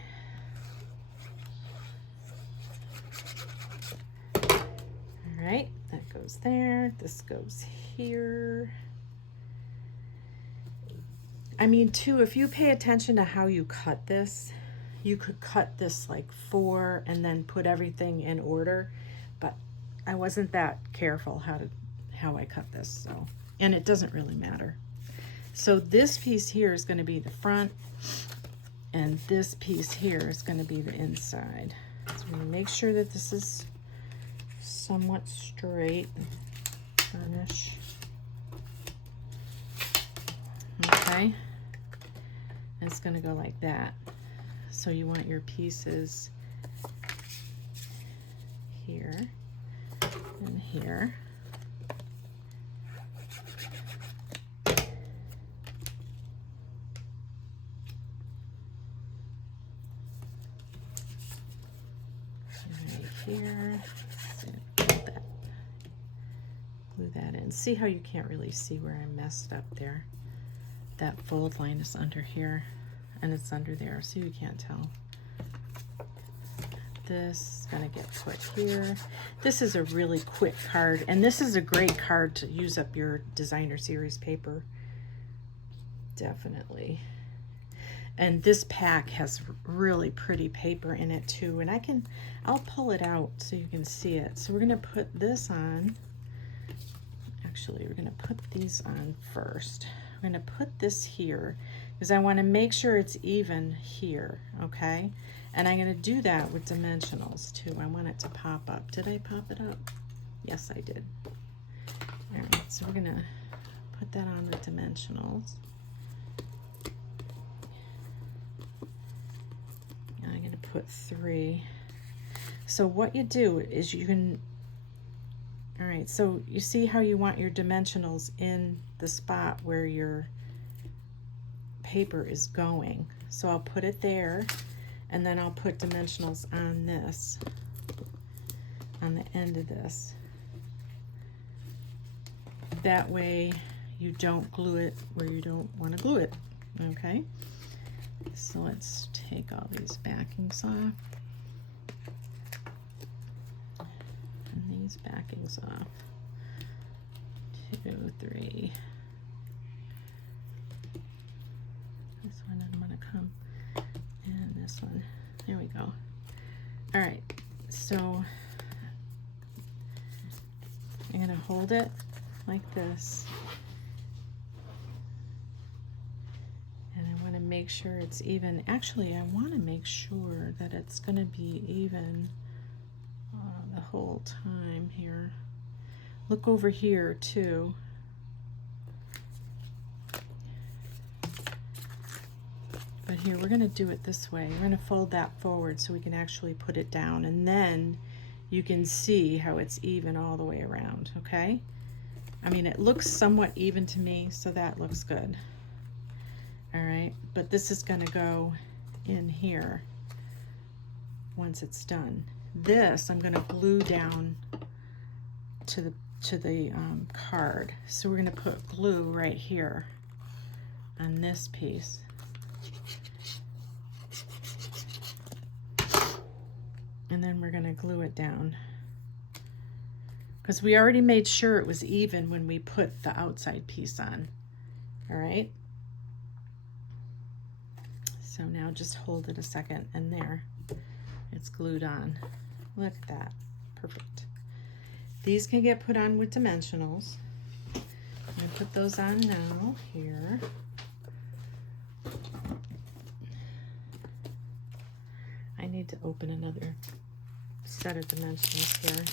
All right, that goes there. This goes here. I mean, too, if you pay attention to how you cut this, you could cut this like 4 and then put everything in order. But I wasn't that careful how I cut this, so, and it doesn't really matter. So this piece here is going to be the front, and this piece here is going to be the inside. So I'm going to make sure that this is somewhat straight. Burnish. Okay. And it's going to go like that. So you want your pieces here and here. Here, glue that in. See how you can't really see where I messed up there? That fold line is under here, and it's under there, so you can't tell. This is gonna get put here. This is a really quick card, and this is a great card to use up your designer series paper. Definitely. And this pack has really pretty paper in it too, and I'll pull it out so you can see it. So we're gonna put this on. Actually, we're gonna put these on first. We're gonna put this here because I wanna make sure it's even here, okay? And I'm gonna do that with dimensionals too. I want it to pop up. Did I pop it up? Yes, I did. All right, so we're gonna put that on with dimensionals. Put 3. So what you do is you can, all right, so you see how you want your dimensionals in the spot where your paper is going. So I'll put it there, and then I'll put dimensionals on this, on the end of this. That way you don't glue it where you don't want to glue it, okay? So let's take all these backings off. And these backings off. 2, 3. This one I'm going to come, and this one. There we go. All right, so I'm going to hold it like this. Make sure it's even. Actually, I want to make sure that it's going to be even the whole time here. Look over here too. But here, we're going to do it this way. We're going to fold that forward so we can actually put it down, and then you can see how it's even all the way around, okay? I mean, it looks somewhat even to me, so that looks good. All right, but this is going to go in here once it's done. This I'm going to glue down to the card. So we're going to put glue right here on this piece. And then we're going to glue it down, because we already made sure it was even when we put the outside piece on. All right. So now just hold it a second, and there, it's glued on. Look at that, perfect. These can get put on with dimensionals. I'm gonna put those on now, here. I need to open another set of dimensionals here.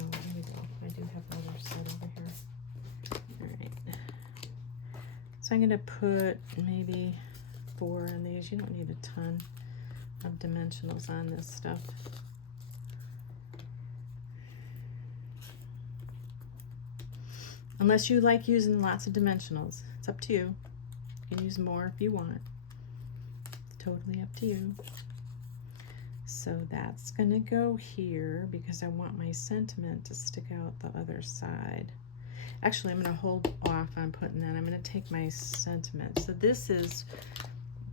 Oh, here we go, I do have another set over here. All right. So I'm gonna put maybe 4 on these. You don't need a ton of dimensionals on this stuff. Unless you like using lots of dimensionals. It's up to you. You can use more if you want. It's totally up to you. So that's gonna go here because I want my sentiment to stick out the other side. Actually, I'm gonna hold off on putting that. I'm gonna take my sentiment. So this is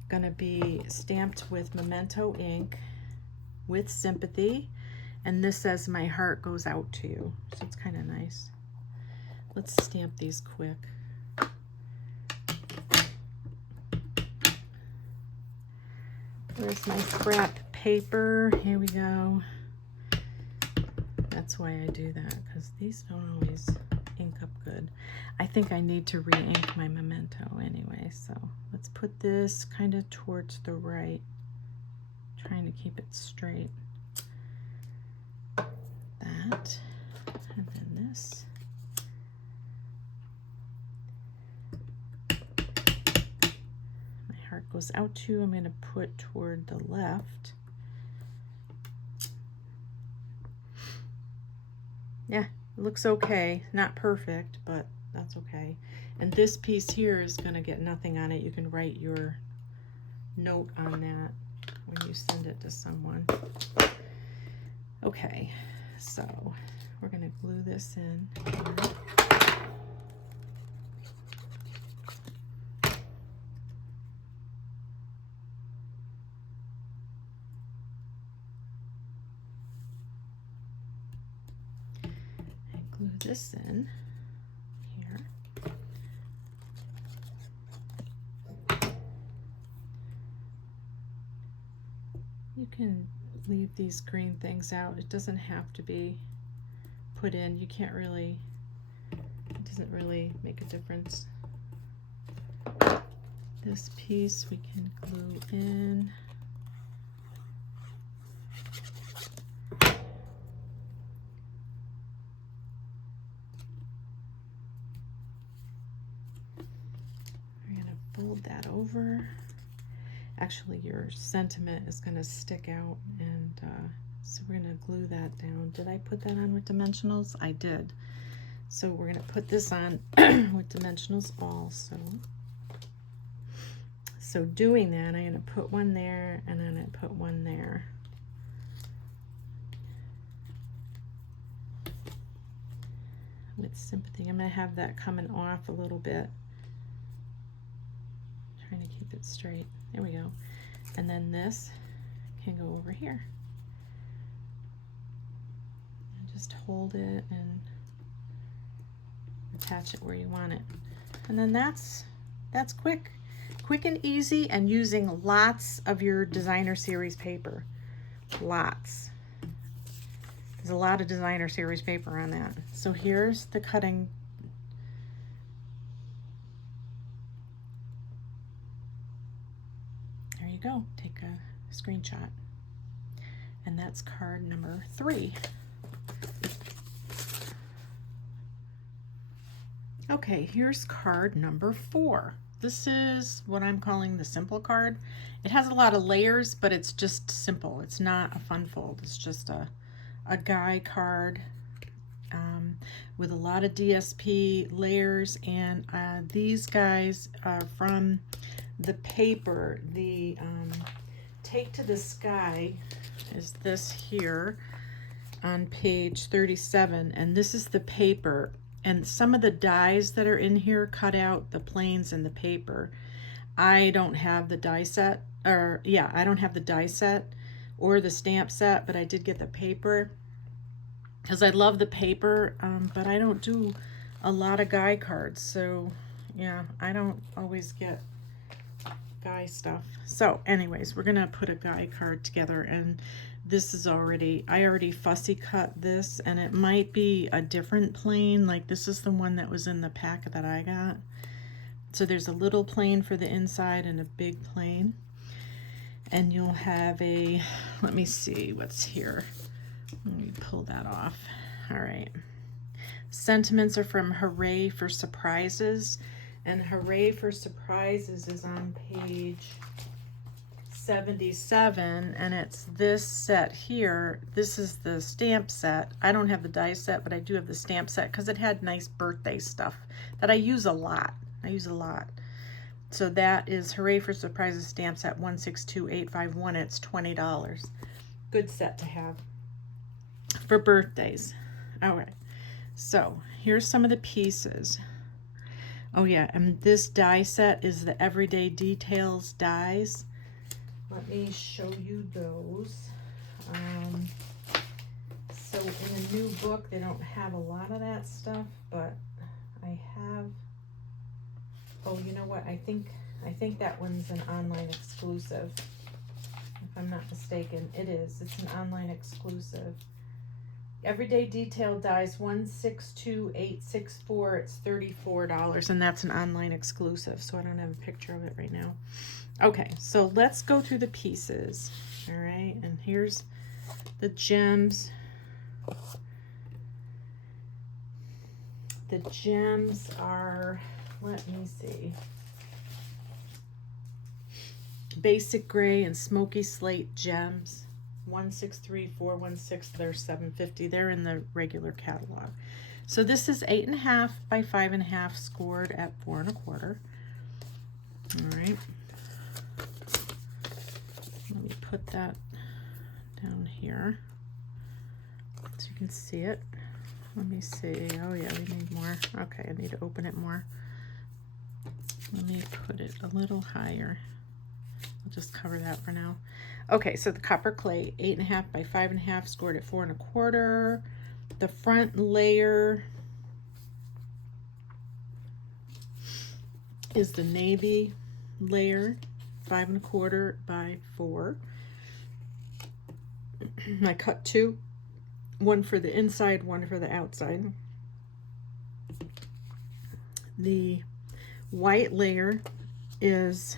gonna be stamped with Memento ink with sympathy, and this says my heart goes out to you, so it's kind of nice. Let's stamp these quick. Where's my scrap paper? Here we go. That's why I do that, because these don't always ink up good. I think I need to re-ink my Memento anyway, so let's put this kind of towards the right, trying to keep it straight. That, and then this. My heart goes out to, I'm going to put toward the left. Yeah, it looks okay. Not perfect, but that's okay. And this piece here is going to get nothing on it. You can write your note on that when you send it to someone. Okay, so we're going to glue this in here. Glue this in here. You can leave these green things out. It doesn't have to be put in. You can't really, it doesn't really make a difference. This piece we can glue in. Fold that over. Actually, your sentiment is going to stick out, and so we're going to glue that down. Did I put that on with dimensionals? I did. So we're going to put this on with dimensionals also. So doing that, I'm going to put one there, and then I put one there. With sympathy, I'm going to have that coming off a little bit. Trying to keep it straight. There we go. And then this can go over here. And just hold it and attach it where you want it. And then that's quick. Quick and easy, and using lots of your designer series paper. Lots. There's a lot of designer series paper on that. So here's the cutting. There you go. Take a screenshot. And that's card number 3. Okay, here's card number 4. This is what I'm calling the simple card. It has a lot of layers, but it's just simple. It's not a fun fold. It's just a guy card with a lot of DSP layers, and these guys are from the paper. The Take to the Sky is this here on page 37, and this is the paper. And some of the dies that are in here cut out the planes and the paper. I don't have the die set, or yeah, I don't have the die set or the stamp set, but I did get the paper because I love the paper, but I don't do a lot of guy cards. So yeah, I don't always get guy stuff. So anyways, we're gonna put a guy card together, and this is already, I already fussy cut this, and it might be a different plane. Like this is the one that was in the pack that I got. So there's a little plane for the inside and a big plane. And you'll have a, let me see what's here. Let me pull that off. All right. Sentiments are from Hooray for Surprises. And Hooray for Surprises is on page 77, and it's this set here. This is the stamp set. I don't have the die set, but I do have the stamp set because it had nice birthday stuff that I use a lot. So that is Hooray for Surprises stamp set 162851. It's $20. Good set to have for birthdays. All right, so here's some of the pieces. Oh yeah, and this die set is the Everyday Details dies. Let me show you those. So in a new book, they don't have a lot of that stuff, but I have, oh, you know what? I think that one's an online exclusive. If I'm not mistaken, it is. It's an online exclusive. Everyday Detail Dies 162864. It's $34, and that's an online exclusive, so I don't have a picture of it right now. Okay, so let's go through the pieces. All right, and here's the gems. The gems are, let me see, basic gray and smoky slate gems. 163416. They're $7.50. They're in the regular catalog. So this is 8.5 by 5.5, scored at 4 1/4. All right. Let me put that down here so you can see it. Let me see. Oh yeah, we need more. Okay, I need to open it more. Let me put it a little higher. I'll just cover that for now. Okay, so the copper clay, 8.5 by 5.5, scored at 4 1/4. The front layer is the navy layer, 5 1/4 by 4. I cut 2. One for the inside, one for the outside. The white layer is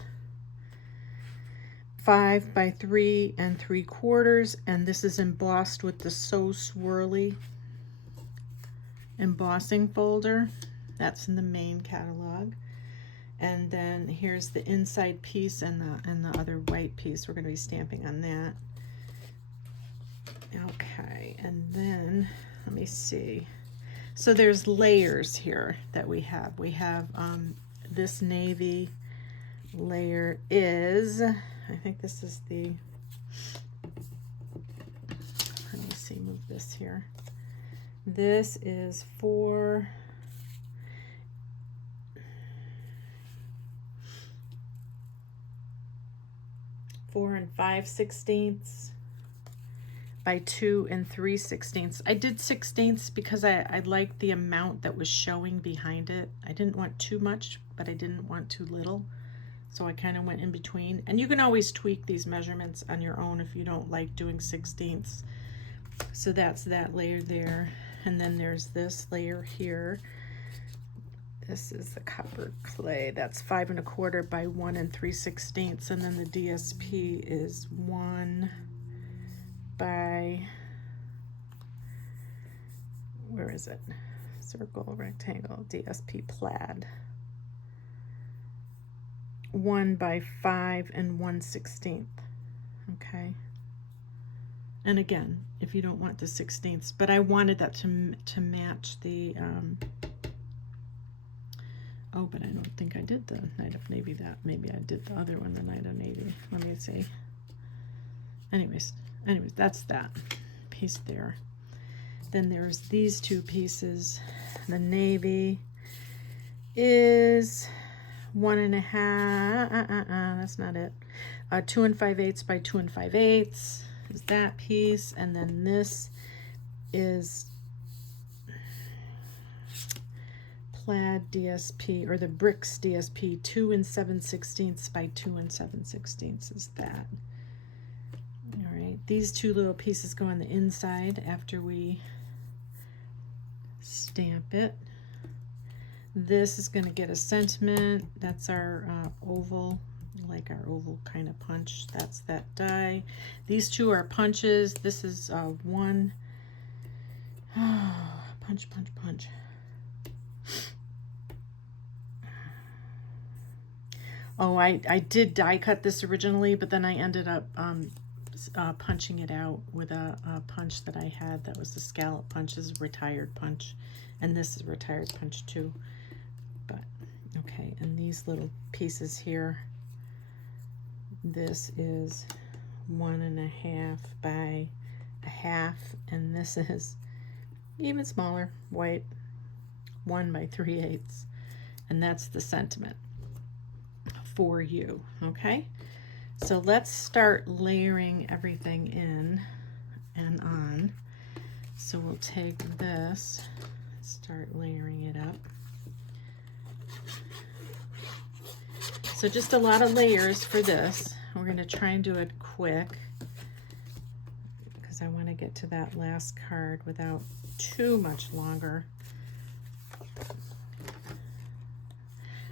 5 by 3 3/4, and this is embossed with the So Swirly embossing folder. That's in the main catalog. And then here's the inside piece and the other white piece. We're going to be stamping on that. Okay, and then let me see. So there's layers here that we have. We have this navy layer is, I think this is the, let me see, move this here. This is 4 5/16 by 2 3/16. I did 16ths because I liked the amount that was showing behind it. I didn't want too much, but I didn't want too little. So I kind of went in between. And you can always tweak these measurements on your own if you don't like doing 16ths. So that's that layer there. And then there's this layer here. This is the copper clay. That's 5 1/4 by 1 3/16. And then the DSP is 1 by, where is it? Circle, rectangle, DSP plaid. 1 by 5 1/16. Okay. And again, if you don't want the 16ths, but I wanted that to match the, oh, but I don't think I did the Night of Navy that. Maybe I did the other one, the Night of Navy. Let me see. Anyways, that's that piece there. Then there's these two pieces. The navy is 1 1/2. That's not it. 2 5/8 by 2 5/8 is that piece, and then this is plaid DSP, or the bricks DSP, 2 7/16 by 2 7/16 is that. All right, these two little pieces go on the inside after we stamp it. This is going to get a sentiment. That's our oval, like our oval kind of punch. That's that die. These two are punches. This is one. Punch, punch, punch. Oh, I did die cut this originally, but then I ended up punching it out with a punch that I had that was the scallop punch. This is a retired punch, and this is a retired punch too. But okay, and these little pieces here, this is 1 1/2 by 1/2, and this is even smaller, white, 1 by 3/8, and that's the sentiment for you. Okay, so let's start layering everything in and on. So we'll take this, start layering it up. So just a lot of layers for this. We're going to try and do it quick because I want to get to that last card without too much longer.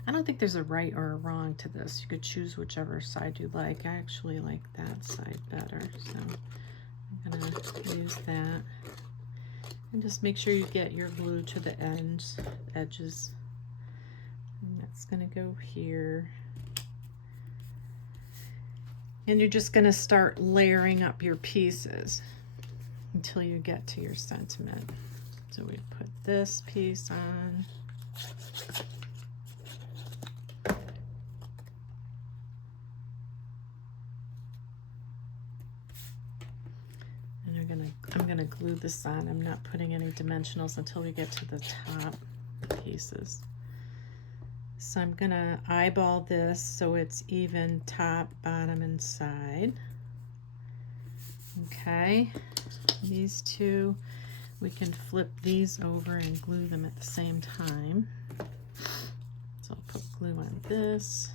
I don't think there's a right or a wrong to this. You could choose whichever side you like. I actually like that side better, so I'm gonna use that. And just make sure you get your glue to the edges. And that's gonna go here. And you're just gonna start layering up your pieces until you get to your sentiment. So we put this piece on. I'm gonna glue this on. I'm not putting any dimensionals until we get to the top pieces. So I'm gonna eyeball this so it's even top, bottom, and side. Okay, these two, we can flip these over and glue them at the same time. So I'll put glue on this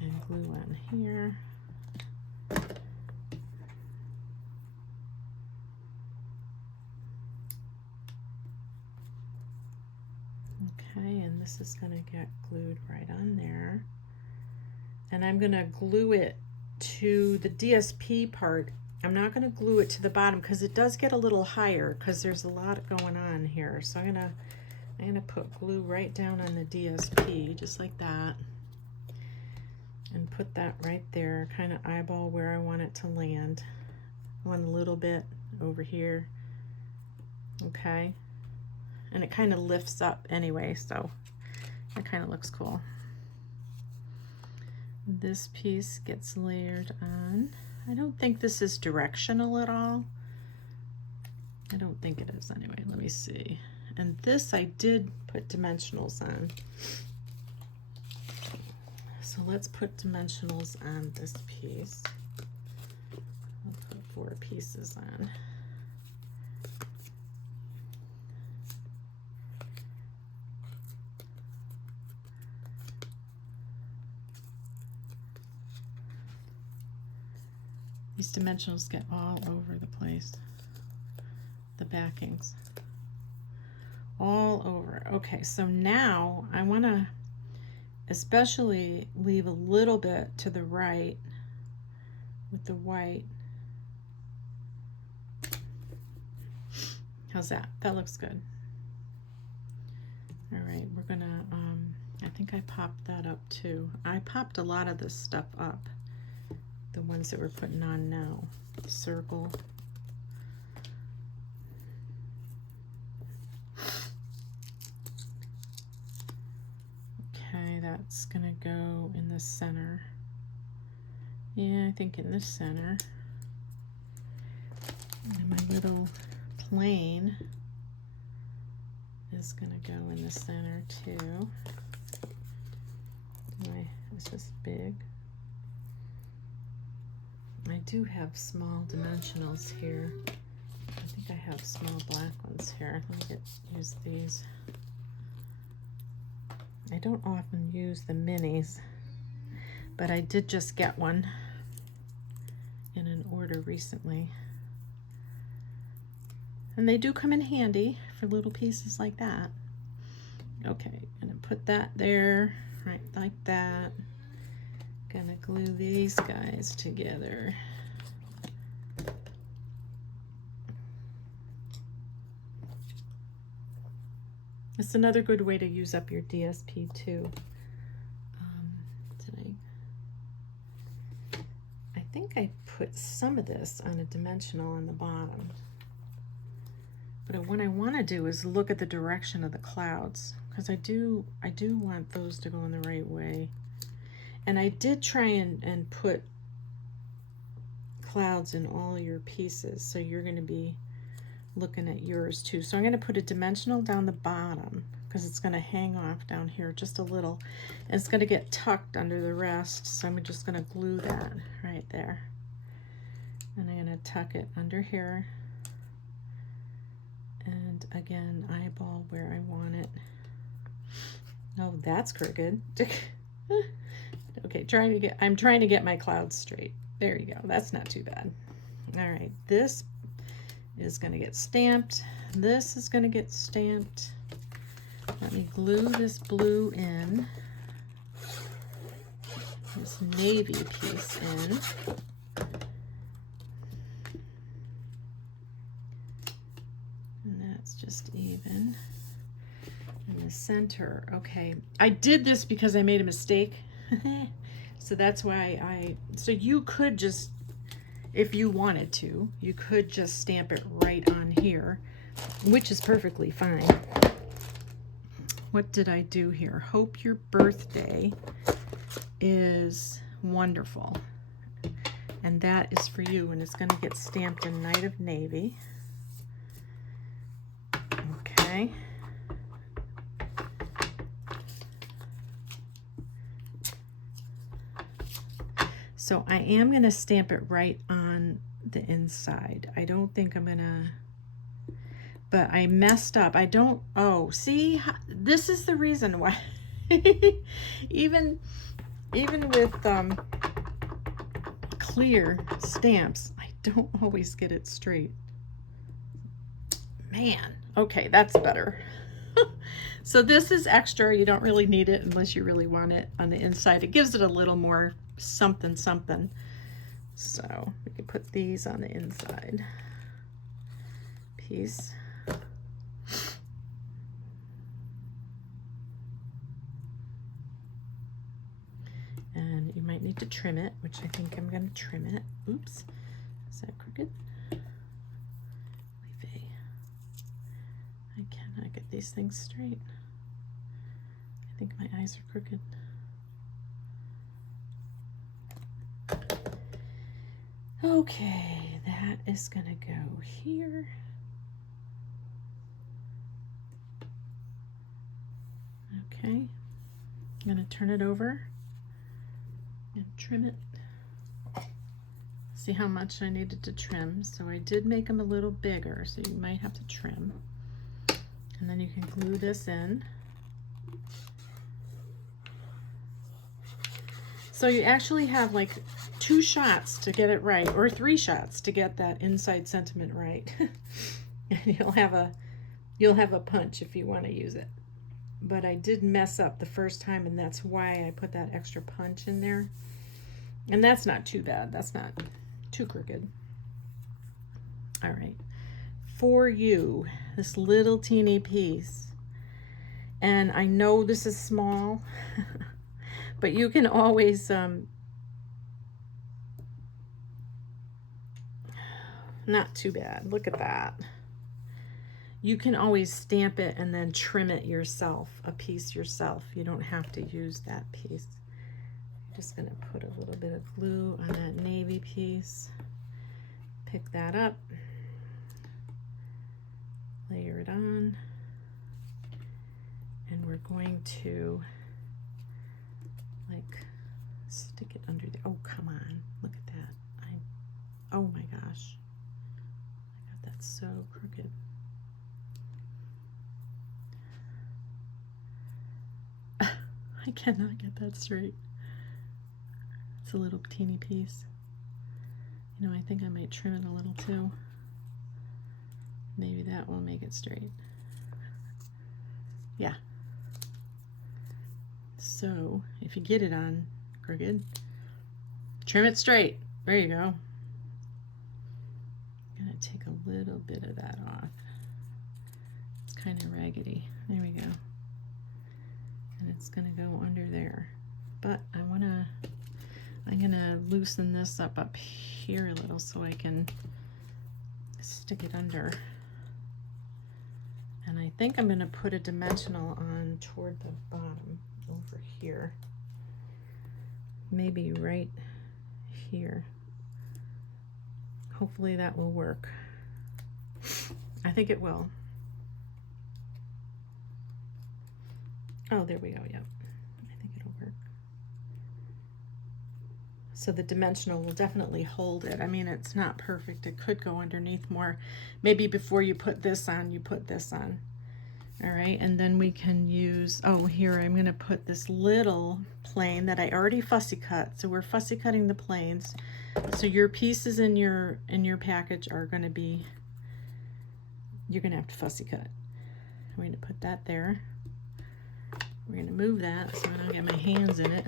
and glue on here. Okay, and this is going to get glued right on there. And I'm going to glue it to the DSP part. I'm not going to glue it to the bottom because it does get a little higher because there's a lot going on here. So I'm going to put glue right down on the DSP just like that. And put that right there, kind of eyeball where I want it to land. I want a little bit over here. Okay. And it kind of lifts up anyway, so it kind of looks cool. This piece gets layered on. I don't think this is directional at all. I don't think it is anyway. Let me see. And this I did put dimensionals on. So let's put dimensionals on this piece. I'll put 4 pieces on. These dimensionals get all over the place. The backings. All over. Okay, so now I want to especially leave a little bit to the right with the white. How's that? That looks good. All right, we're gonna, I think I popped that up too. I popped a lot of this stuff up. The ones that we're putting on now. Circle. Okay, that's gonna go in the center. Yeah, I think in the center. And my little plane is gonna go in the center too. Is this big? I do have small dimensionals here. I think I have small black ones here. Let me use these. I don't often use the minis, but I did just get one in an order recently. And they do come in handy for little pieces like that. Okay, gonna put that there, right like that. Gonna glue these guys together. It's another good way to use up your DSP too. I think I put some of this on a dimensional on the bottom. But what I want to do is look at the direction of the clouds, because I do want those to go in the right way. And I did try and put clouds in all your pieces, so you're going to be looking at yours too. So I'm going to put a dimensional down the bottom because it's going to hang off down here just a little. And it's going to get tucked under the rest, so I'm just going to glue that right there. And I'm going to tuck it under here. And again, eyeball where I want it. Oh, that's crooked. Okay, I'm trying to get my clouds straight. There you go. That's not too bad. All right, this is going to get stamped. This is going to get stamped. Let me glue this blue in, this navy piece in. And that's just even. In the center, okay. I did this because I made a mistake. So that's why so you could just, if you wanted to, you could just stamp it right on here, which is perfectly fine. What did I do here? Hope your birthday is wonderful. And that is for you, and it's going to get stamped in Night of Navy. Okay. So I am going to stamp it right on the inside. I don't think I'm going to, but I messed up. I don't, oh, see, this is the reason why. even with clear stamps, I don't always get it straight. Man, okay, that's better. So this is extra. You don't really need it unless you really want it on the inside. It gives it a little more something something. So we can put these on the inside piece. And you might need to trim it, which I think I'm going to trim it. Oops, is that crooked? I cannot get these things straight. I think my eyes are crooked. Okay, that is gonna go here. Okay, I'm gonna turn it over and trim it. See how much I needed to trim. So I did make them a little bigger, so you might have to trim. And then you can glue this in. So you actually have like 2 shots to get it right, or 3 shots to get that inside sentiment right. And you'll have a punch if you want to use it. But I did mess up the first time, and that's why I put that extra punch in there. And that's not too bad. That's not too crooked. All right. For you, this little teeny piece. And I know this is small, but you can always, not too bad. Look at that. You can always stamp it and then trim it yourself, a piece yourself. You don't have to use that piece. I'm just going to put a little bit of glue on that navy piece. Pick that up. Layer it on. And we're going to like stick it under the, oh, come on. Look at that. Oh my gosh. I got that so crooked. I cannot get that straight. It's a little teeny piece. You know, I think I might trim it a little too. Maybe that will make it straight. Yeah. So if you get it on crooked, trim it straight. There you go. I'm gonna take a little bit of that off. It's kind of raggedy. There we go. And it's gonna go under there. But I'm gonna loosen this up here a little so I can stick it under. And I think I'm gonna put a dimensional on toward the bottom over here. Maybe right here. Hopefully that will work. I think it will. Oh, there we go, yep. I think it'll work. So the dimensional will definitely hold it. I mean, it's not perfect. It could go underneath more. Maybe before you put this on, you put this on. All right, and then we can use, oh, here I'm gonna put this little plane that I already fussy cut. So we're fussy cutting the planes. So your pieces in your package are gonna be, you're gonna have to fussy cut. I'm gonna put that there. We're gonna move that so I don't get my hands in it.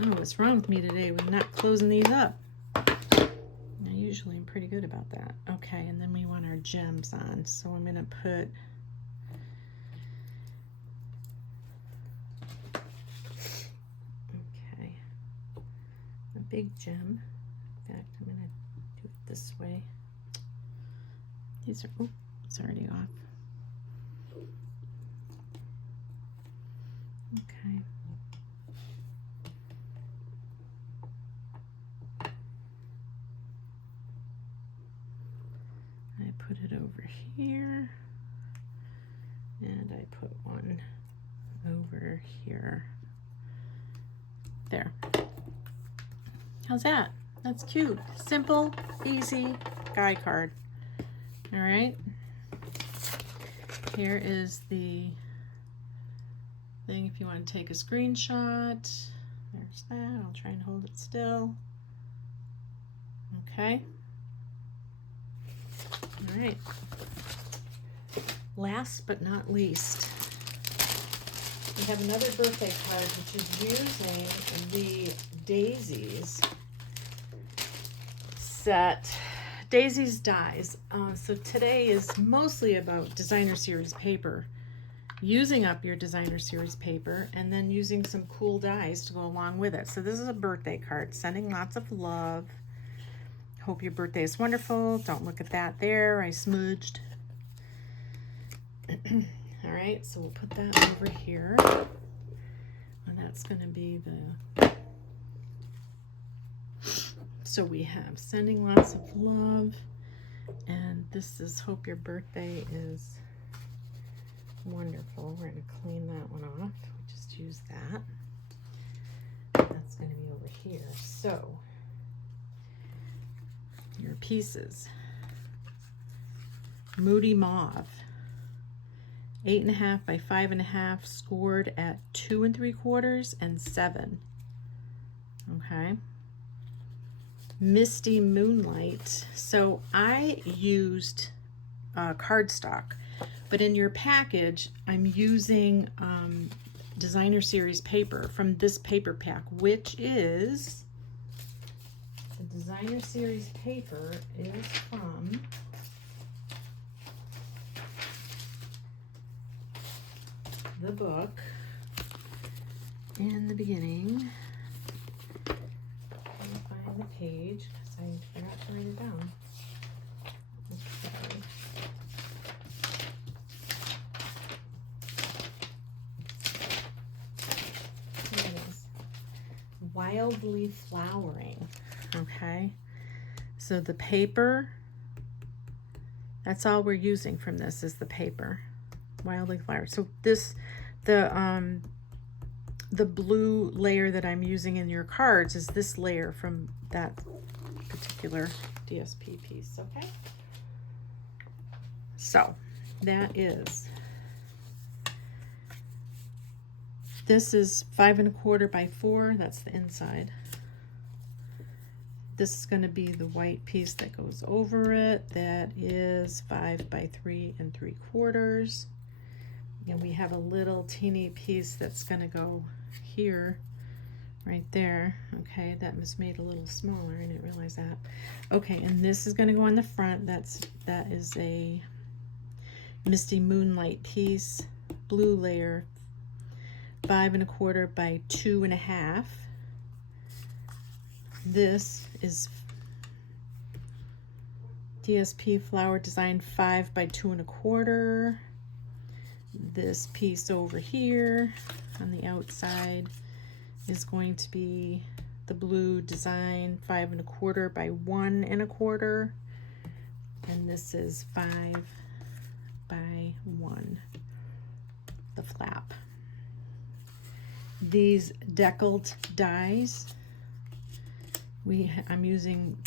Oh, what's wrong with me today with not closing these up? I usually am pretty good about that. Okay, and then we want our gems on. So I'm gonna put a big gem. In fact, I'm gonna do it this way. These are, oh, it's already off. Okay. I put it over here, and I put one over here. There. How's that? That's cute. Simple, easy guy card. All right. Here is the thing if you want to take a screenshot. There's that. I'll try and hold it still. Okay. All right. Last but not least, we have another birthday card which is using the Daisies set, Daisies dies. So today is mostly about designer series paper, using up your designer series paper and then using some cool dies to go along with it. So this is a birthday card, sending lots of love. Hope your birthday is wonderful. Don't look at that there, I smudged. All right, so we'll put that over here, and that's going to be the, so we have sending lots of love, and this is hope your birthday is wonderful. We're going to clean that one off. We just use that. That's going to be over here. So your pieces, Moody Mauve, 8.5 by 5.5, scored at 2 3/4 and 7. Okay. Misty Moonlight. So I used cardstock, but in your package, I'm using designer series paper from this paper pack, which is, the designer series paper is from the book in the beginning. Let me find the page because I forgot to write it down. Okay. Here it is. Wildly Flowering. Okay. So the paper, that's all we're using from this is the paper. Wildly Flowering. So this, the blue layer that I'm using in your cards is this layer from that particular DSP piece. Okay. So that is, this is 5 1/4 by 4. That's the inside. This is going to be the white piece that goes over it. That is 5 by 3 3/4. And we have a little teeny piece that's going to go here, right there. Okay, that was made a little smaller. I didn't realize that. Okay, and this is going to go on the front. That is a Misty Moonlight piece, blue layer, 5 1/4 by 2 1/2. This is DSP Flower Design 5 by 2 1/4. This piece over here on the outside is going to be the blue design 5 1/4 by 1 1/4, and this is 5 by 1, the flap. These deckled dies, I'm using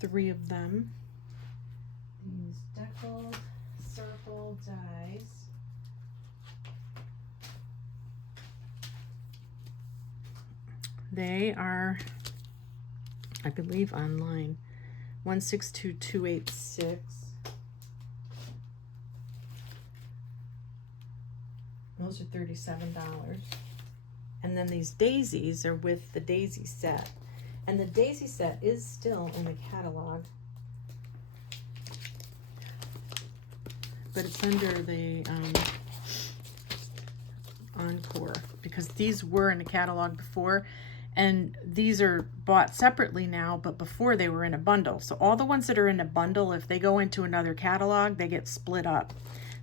3 of them. These deckled circle dies. They are, I believe, online. 162286. Those are $37. And then these daisies are with the daisy set. And the daisy set is still in the catalog. But it's under the Encore, because these were in the catalog before, and these are bought separately now, but before they were in a bundle. So all the ones that are in a bundle, if they go into another catalog, they get split up.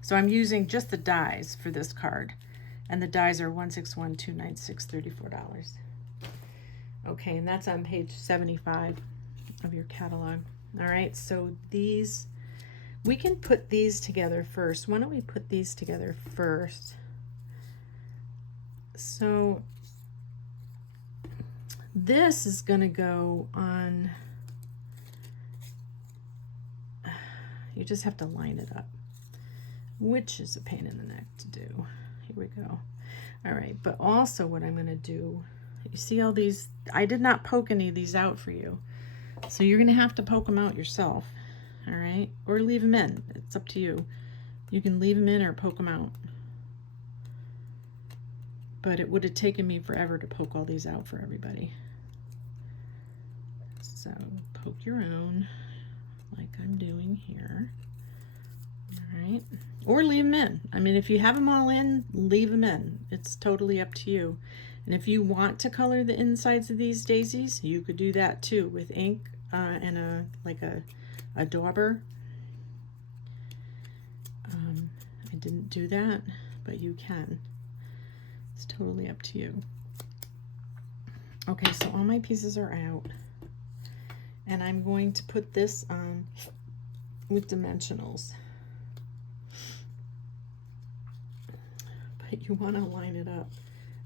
So I'm using just the dies for this card, and the dies are $161,296, $34. Okay, and that's on page 75 of your catalog. All right, so these, we can put these together first. Why don't we put these together first? So this is going to go on, you just have to line it up, which is a pain in the neck to do. Here we go. All right, but also what I'm going to do, you see all these, I did not poke any of these out for you. So you're going to have to poke them out yourself, all right? Or leave them in. It's up to you. You can leave them in or poke them out. But it would have taken me forever to poke all these out for everybody. So poke your own, like I'm doing here. All right. Or leave them in. I mean, if you have them all in, leave them in. It's totally up to you. And if you want to color the insides of these daisies, you could do that too with ink and a dauber. I didn't do that, but you can. It's totally up to you. Okay, so all my pieces are out, and I'm going to put this on with dimensionals. But you want to line it up,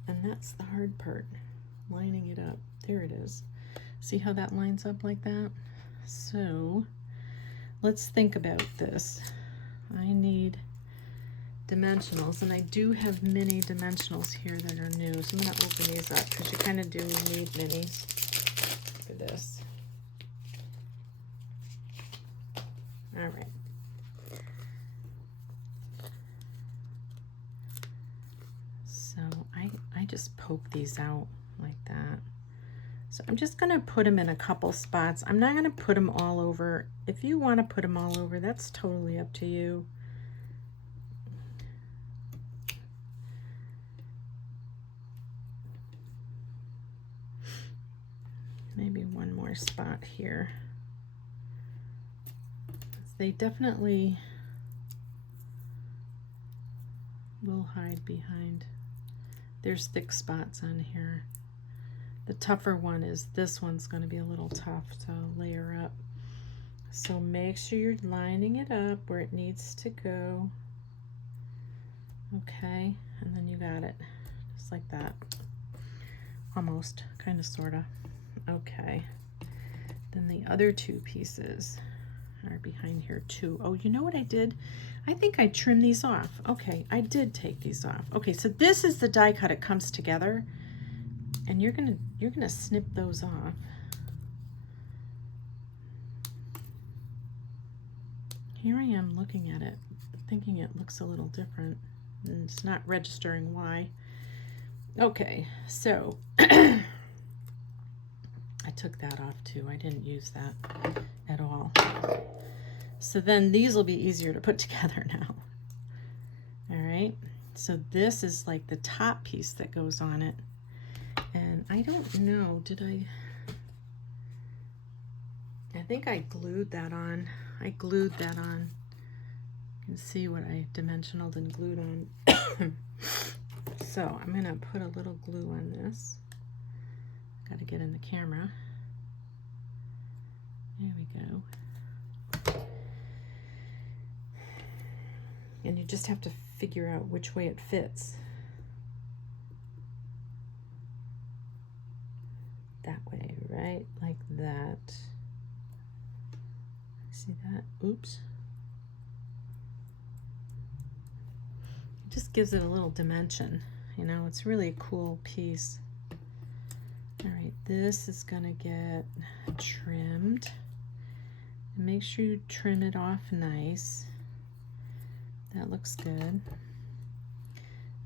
and that's the hard part, lining it up. There it is. See how that lines up like that? So let's think about this. I need dimensionals, and I do have mini dimensionals here that are new, so I'm going to open these up because you kind of do need minis for this. All right. So I just poke these out like that. So I'm just going to put them in a couple spots. I'm not going to put them all over. If you want to put them all over, that's totally up to you. Maybe one more spot here. They definitely will hide behind. There's thick spots on here. The tougher one is this one's going to be a little tough to layer up. So make sure you're lining it up where it needs to go. Okay, and then you got it just like that. Almost, kind of, sort of. Okay, then the other two pieces are behind here too. Oh, you know what I did? I think I trimmed these off. Okay, I did take these off. Okay, so this is the die cut. It comes together, and you're gonna snip those off. Here I am looking at it, thinking it looks a little different, and it's not registering why. Okay, so I took that off too. I didn't use that at all. So then these will be easier to put together now. All right, so this is like the top piece that goes on it. And I don't know, did I think I glued that on. I glued that on. You can see what I dimensionaled and glued on. So I'm gonna put a little glue on this. Got to get in the camera. There we go. And you just have to figure out which way it fits. That way, right? Like that. See that? Oops. It just gives it a little dimension. You know, it's really a cool piece. All right, this is gonna get trimmed. And make sure you trim it off nice. That looks good.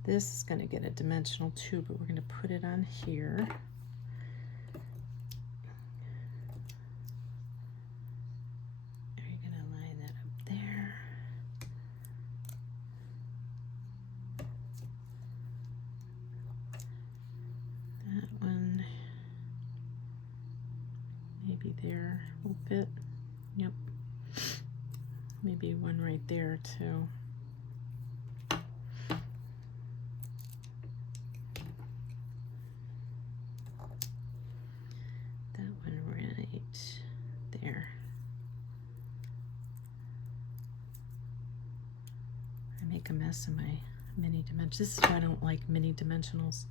This is gonna get a dimensional too, but we're gonna put it on here. You're gonna line that up there. That one, maybe there a little bit. Yep. Maybe one right there too. That one right there. I make a mess of my mini dimensions. This is why I don't like mini dimensionals.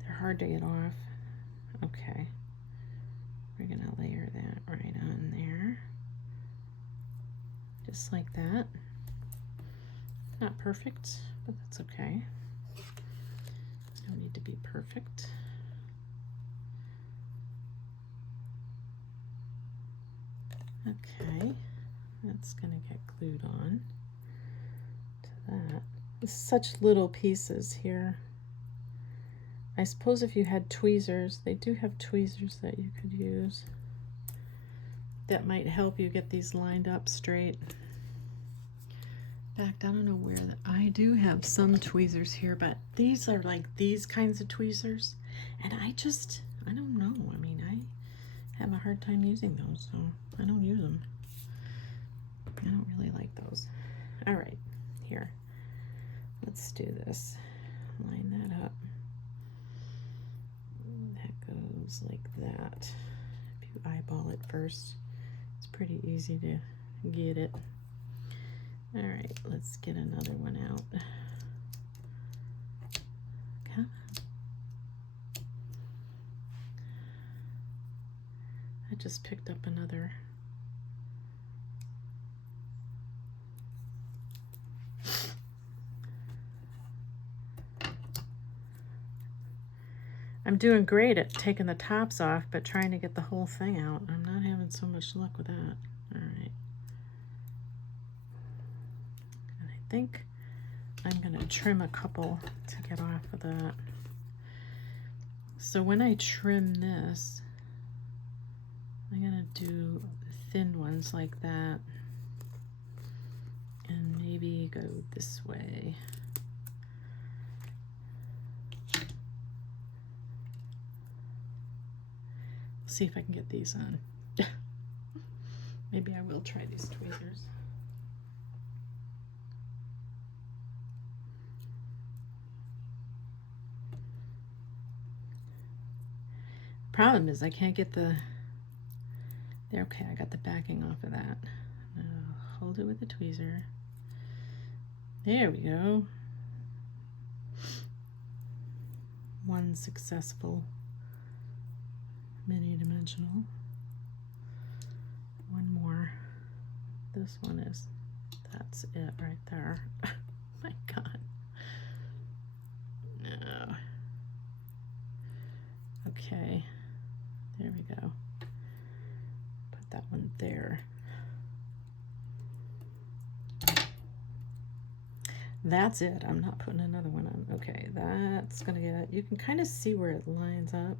They're hard to get off. Okay. We're gonna layer that right on there. Just like that. Not perfect, but that's okay. Don't need to be perfect. Okay, that's gonna get glued on to that. It's such little pieces here. I suppose if you had tweezers, they do have tweezers that you could use. That might help you get these lined up straight. In fact, I don't know where I do have some tweezers here, but these are like these kinds of tweezers, and I don't know. I mean, I have a hard time using those, so I don't use them. I don't really like those. All right, here, let's do this. Line that up. That goes like that. If you eyeball it first, it's pretty easy to get it. All right, let's get another one out. Okay. I just picked up another. I'm doing great at taking the tops off, but trying to get the whole thing out, I'm not having so much luck with that. All right. And I think I'm gonna trim a couple to get off of that. So when I trim this, I'm gonna do thin ones like that, and maybe go this way. See if I can get these on. Maybe I will try these tweezers. Problem is I can't get the, there, okay, I got the backing off of that. Hold it with the tweezer. There we go. One successful mini dimensional. One more. This one is, that's it right there. My God. No. Okay. There we go. Put that one there. That's it. I'm not putting another one on. Okay, that's gonna get, you can kind of see where it lines up.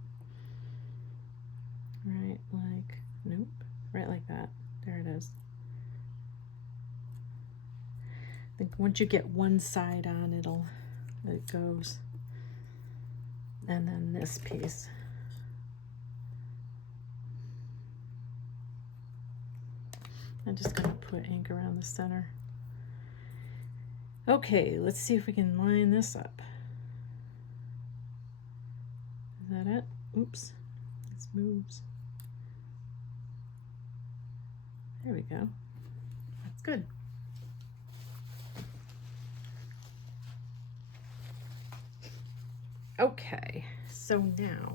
Right, like, nope, right like that. There it is. I think once you get one side on, it goes. And then this piece. I'm just gonna put ink around the center. Okay, let's see if we can line this up. Is that it? Oops, this moves. There we go. That's good. Okay, so now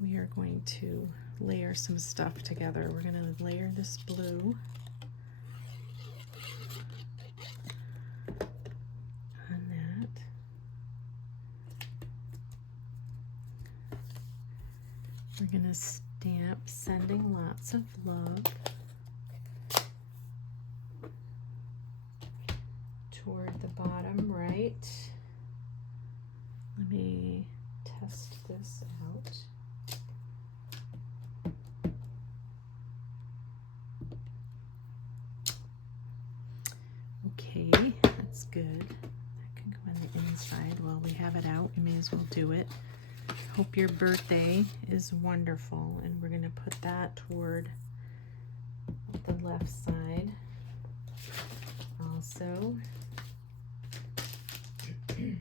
we are going to layer some stuff together. We're going to layer this blue on that. We're gonna stamp sending lots of love toward the bottom right. Let me test this out. Okay, that's good. That can go on the inside while we have it out. We may as well do it. Hope your birthday is wonderful, and we're going to put that toward the left side also. Okay,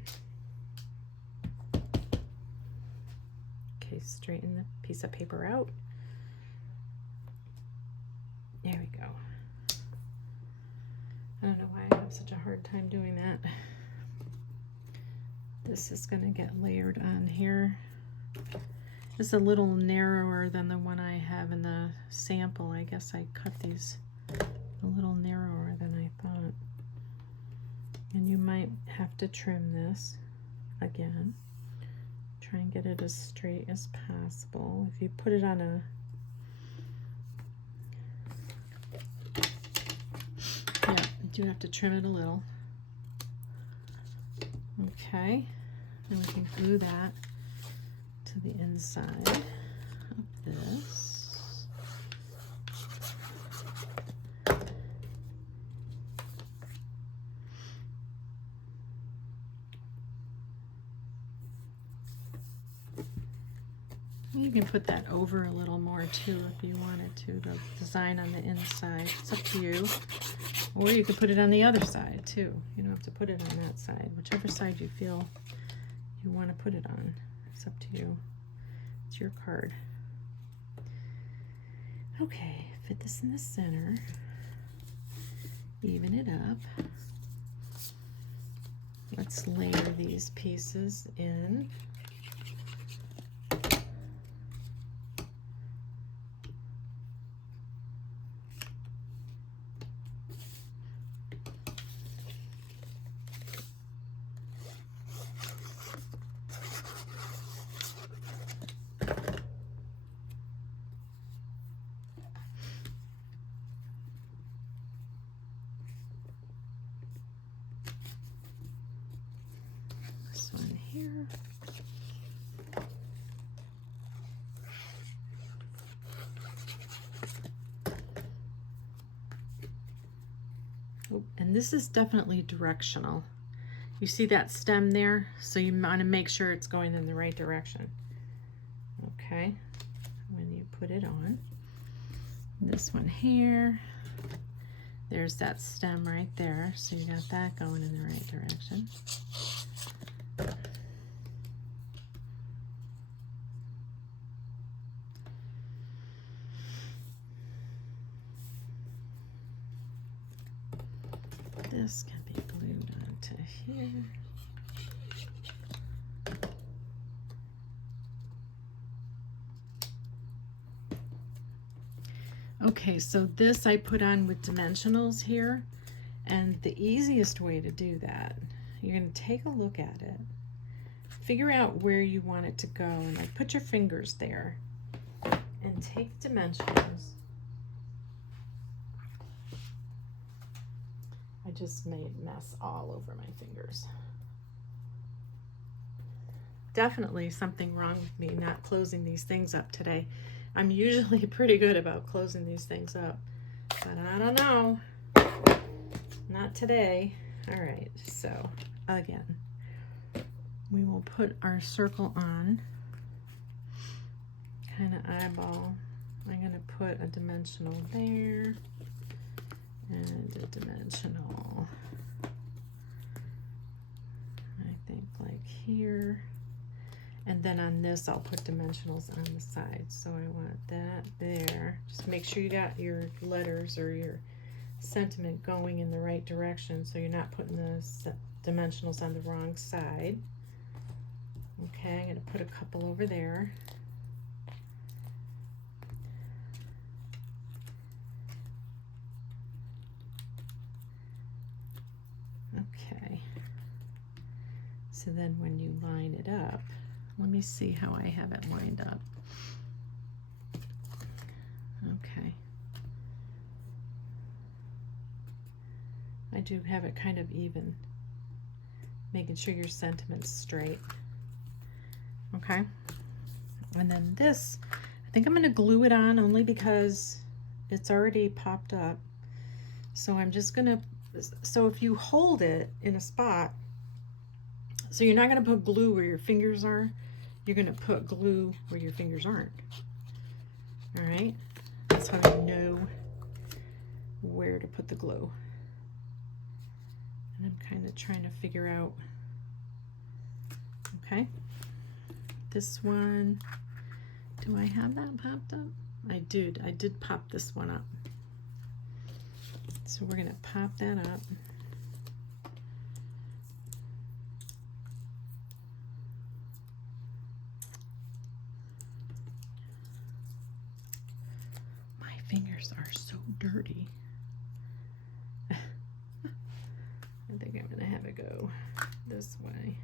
straighten the piece of paper out. There we go. I don't know why I have such a hard time doing that. This is going to get layered on here. It's a little narrower than the one I have in the sample. I guess I cut these a little narrower than I thought. And you might have to trim this again. Try and get it as straight as possible. If you put it on a you do have to trim it a little. Okay, and we can glue that to the inside of this. You can put that over a little more too if you wanted to, the design on the inside. It's up to you. Or you could put it on the other side too. You don't have to put it on that side. Whichever side you feel you want to put it on. It's up to you. It's your card. Okay, fit this in the center. Even it up. Let's layer these pieces in. Here. Oh, and this is definitely directional. You see that stem there? So you want to make sure it's going in the right direction. Okay, when you put it on. This one here. There's that stem right there. So you got that going in the right direction. This can be glued onto here. Okay, so this I put on with dimensionals here, and the easiest way to do that, you're going to take a look at it, figure out where you want it to go, and like put your fingers there, and take dimensionals. I just made mess all over my fingers. Definitely something wrong with me not closing these things up today. I'm usually pretty good about closing these things up, but I don't know. Not today. All right, so again, we will put our circle on, kind of eyeball. I'm going to put a dimensional there. And a dimensional, I think like here. And then on this, I'll put dimensionals on the side. So I want that there. Just make sure you got your letters or your sentiment going in the right direction so you're not putting the dimensionals on the wrong side. Okay, I'm going to put a couple over there. Okay, so then when you line it up, let me see how I have it lined up. Okay. I do have it kind of even, making sure your sentiment's straight. Okay. And then this, I think I'm going to glue it on only because it's already popped up. So I'm just going to, so if you hold it in a spot, so you're not going to put glue where your fingers are, you're going to put glue where your fingers aren't. All right. That's how you know where to put the glue. And I'm kind of trying to figure out, okay, this one, do I have that popped up? I did pop this one up. So we're going to pop that up. My fingers are so dirty. I think I'm going to have it go this way.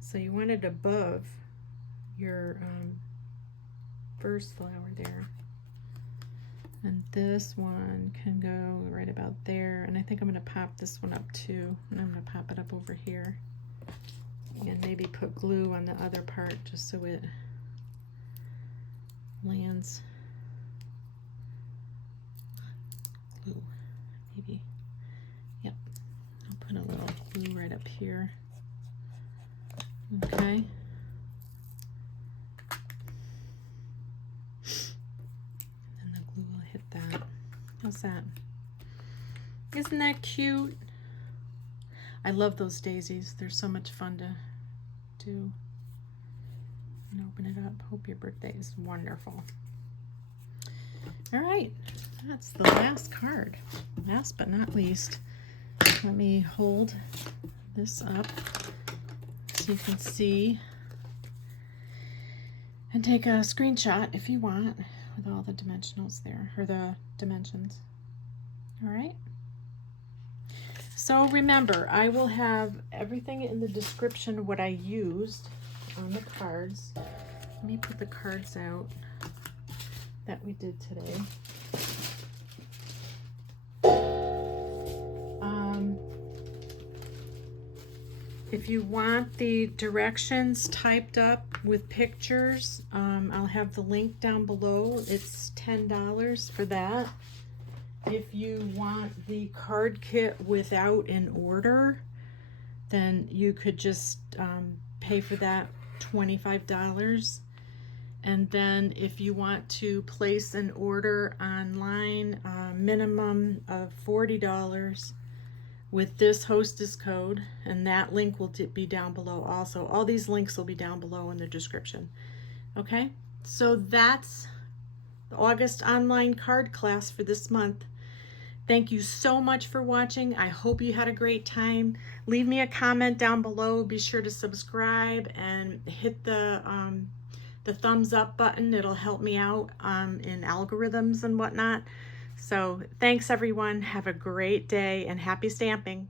So you want it above your first flower there. And this one can go right about there. And I think I'm going to pop this one up too. And I'm going to pop it up over here. And maybe put glue on the other part just so it lands. Glue, maybe. Yep. I'll put a little glue right up here. Okay. And the glue will hit that. How's that? Isn't that cute? I love those daisies. They're so much fun to do. And open it up. Hope your birthday is wonderful. All right, that's the last card. Last but not least, let me hold this up so you can see and take a screenshot if you want with all the dimensionals there, or the dimensions. All right. So remember, I will have everything in the description what I used on the cards. Let me put the cards out that we did today. If you want the directions typed up with pictures, I'll have the link down below. It's $10 for that. If you want the card kit without an order, then you could just pay for that $25. And then if you want to place an order online, minimum of $40 with this hostess code, and that link will be down below also. All these links will be down below in the description. Okay, so that's the August online card class for this month. Thank you so much for watching. I hope you had a great time. Leave me a comment down below. Be sure to subscribe and hit the thumbs up button. It'll help me out in algorithms and whatnot. So thanks everyone. Have a great day and happy stamping.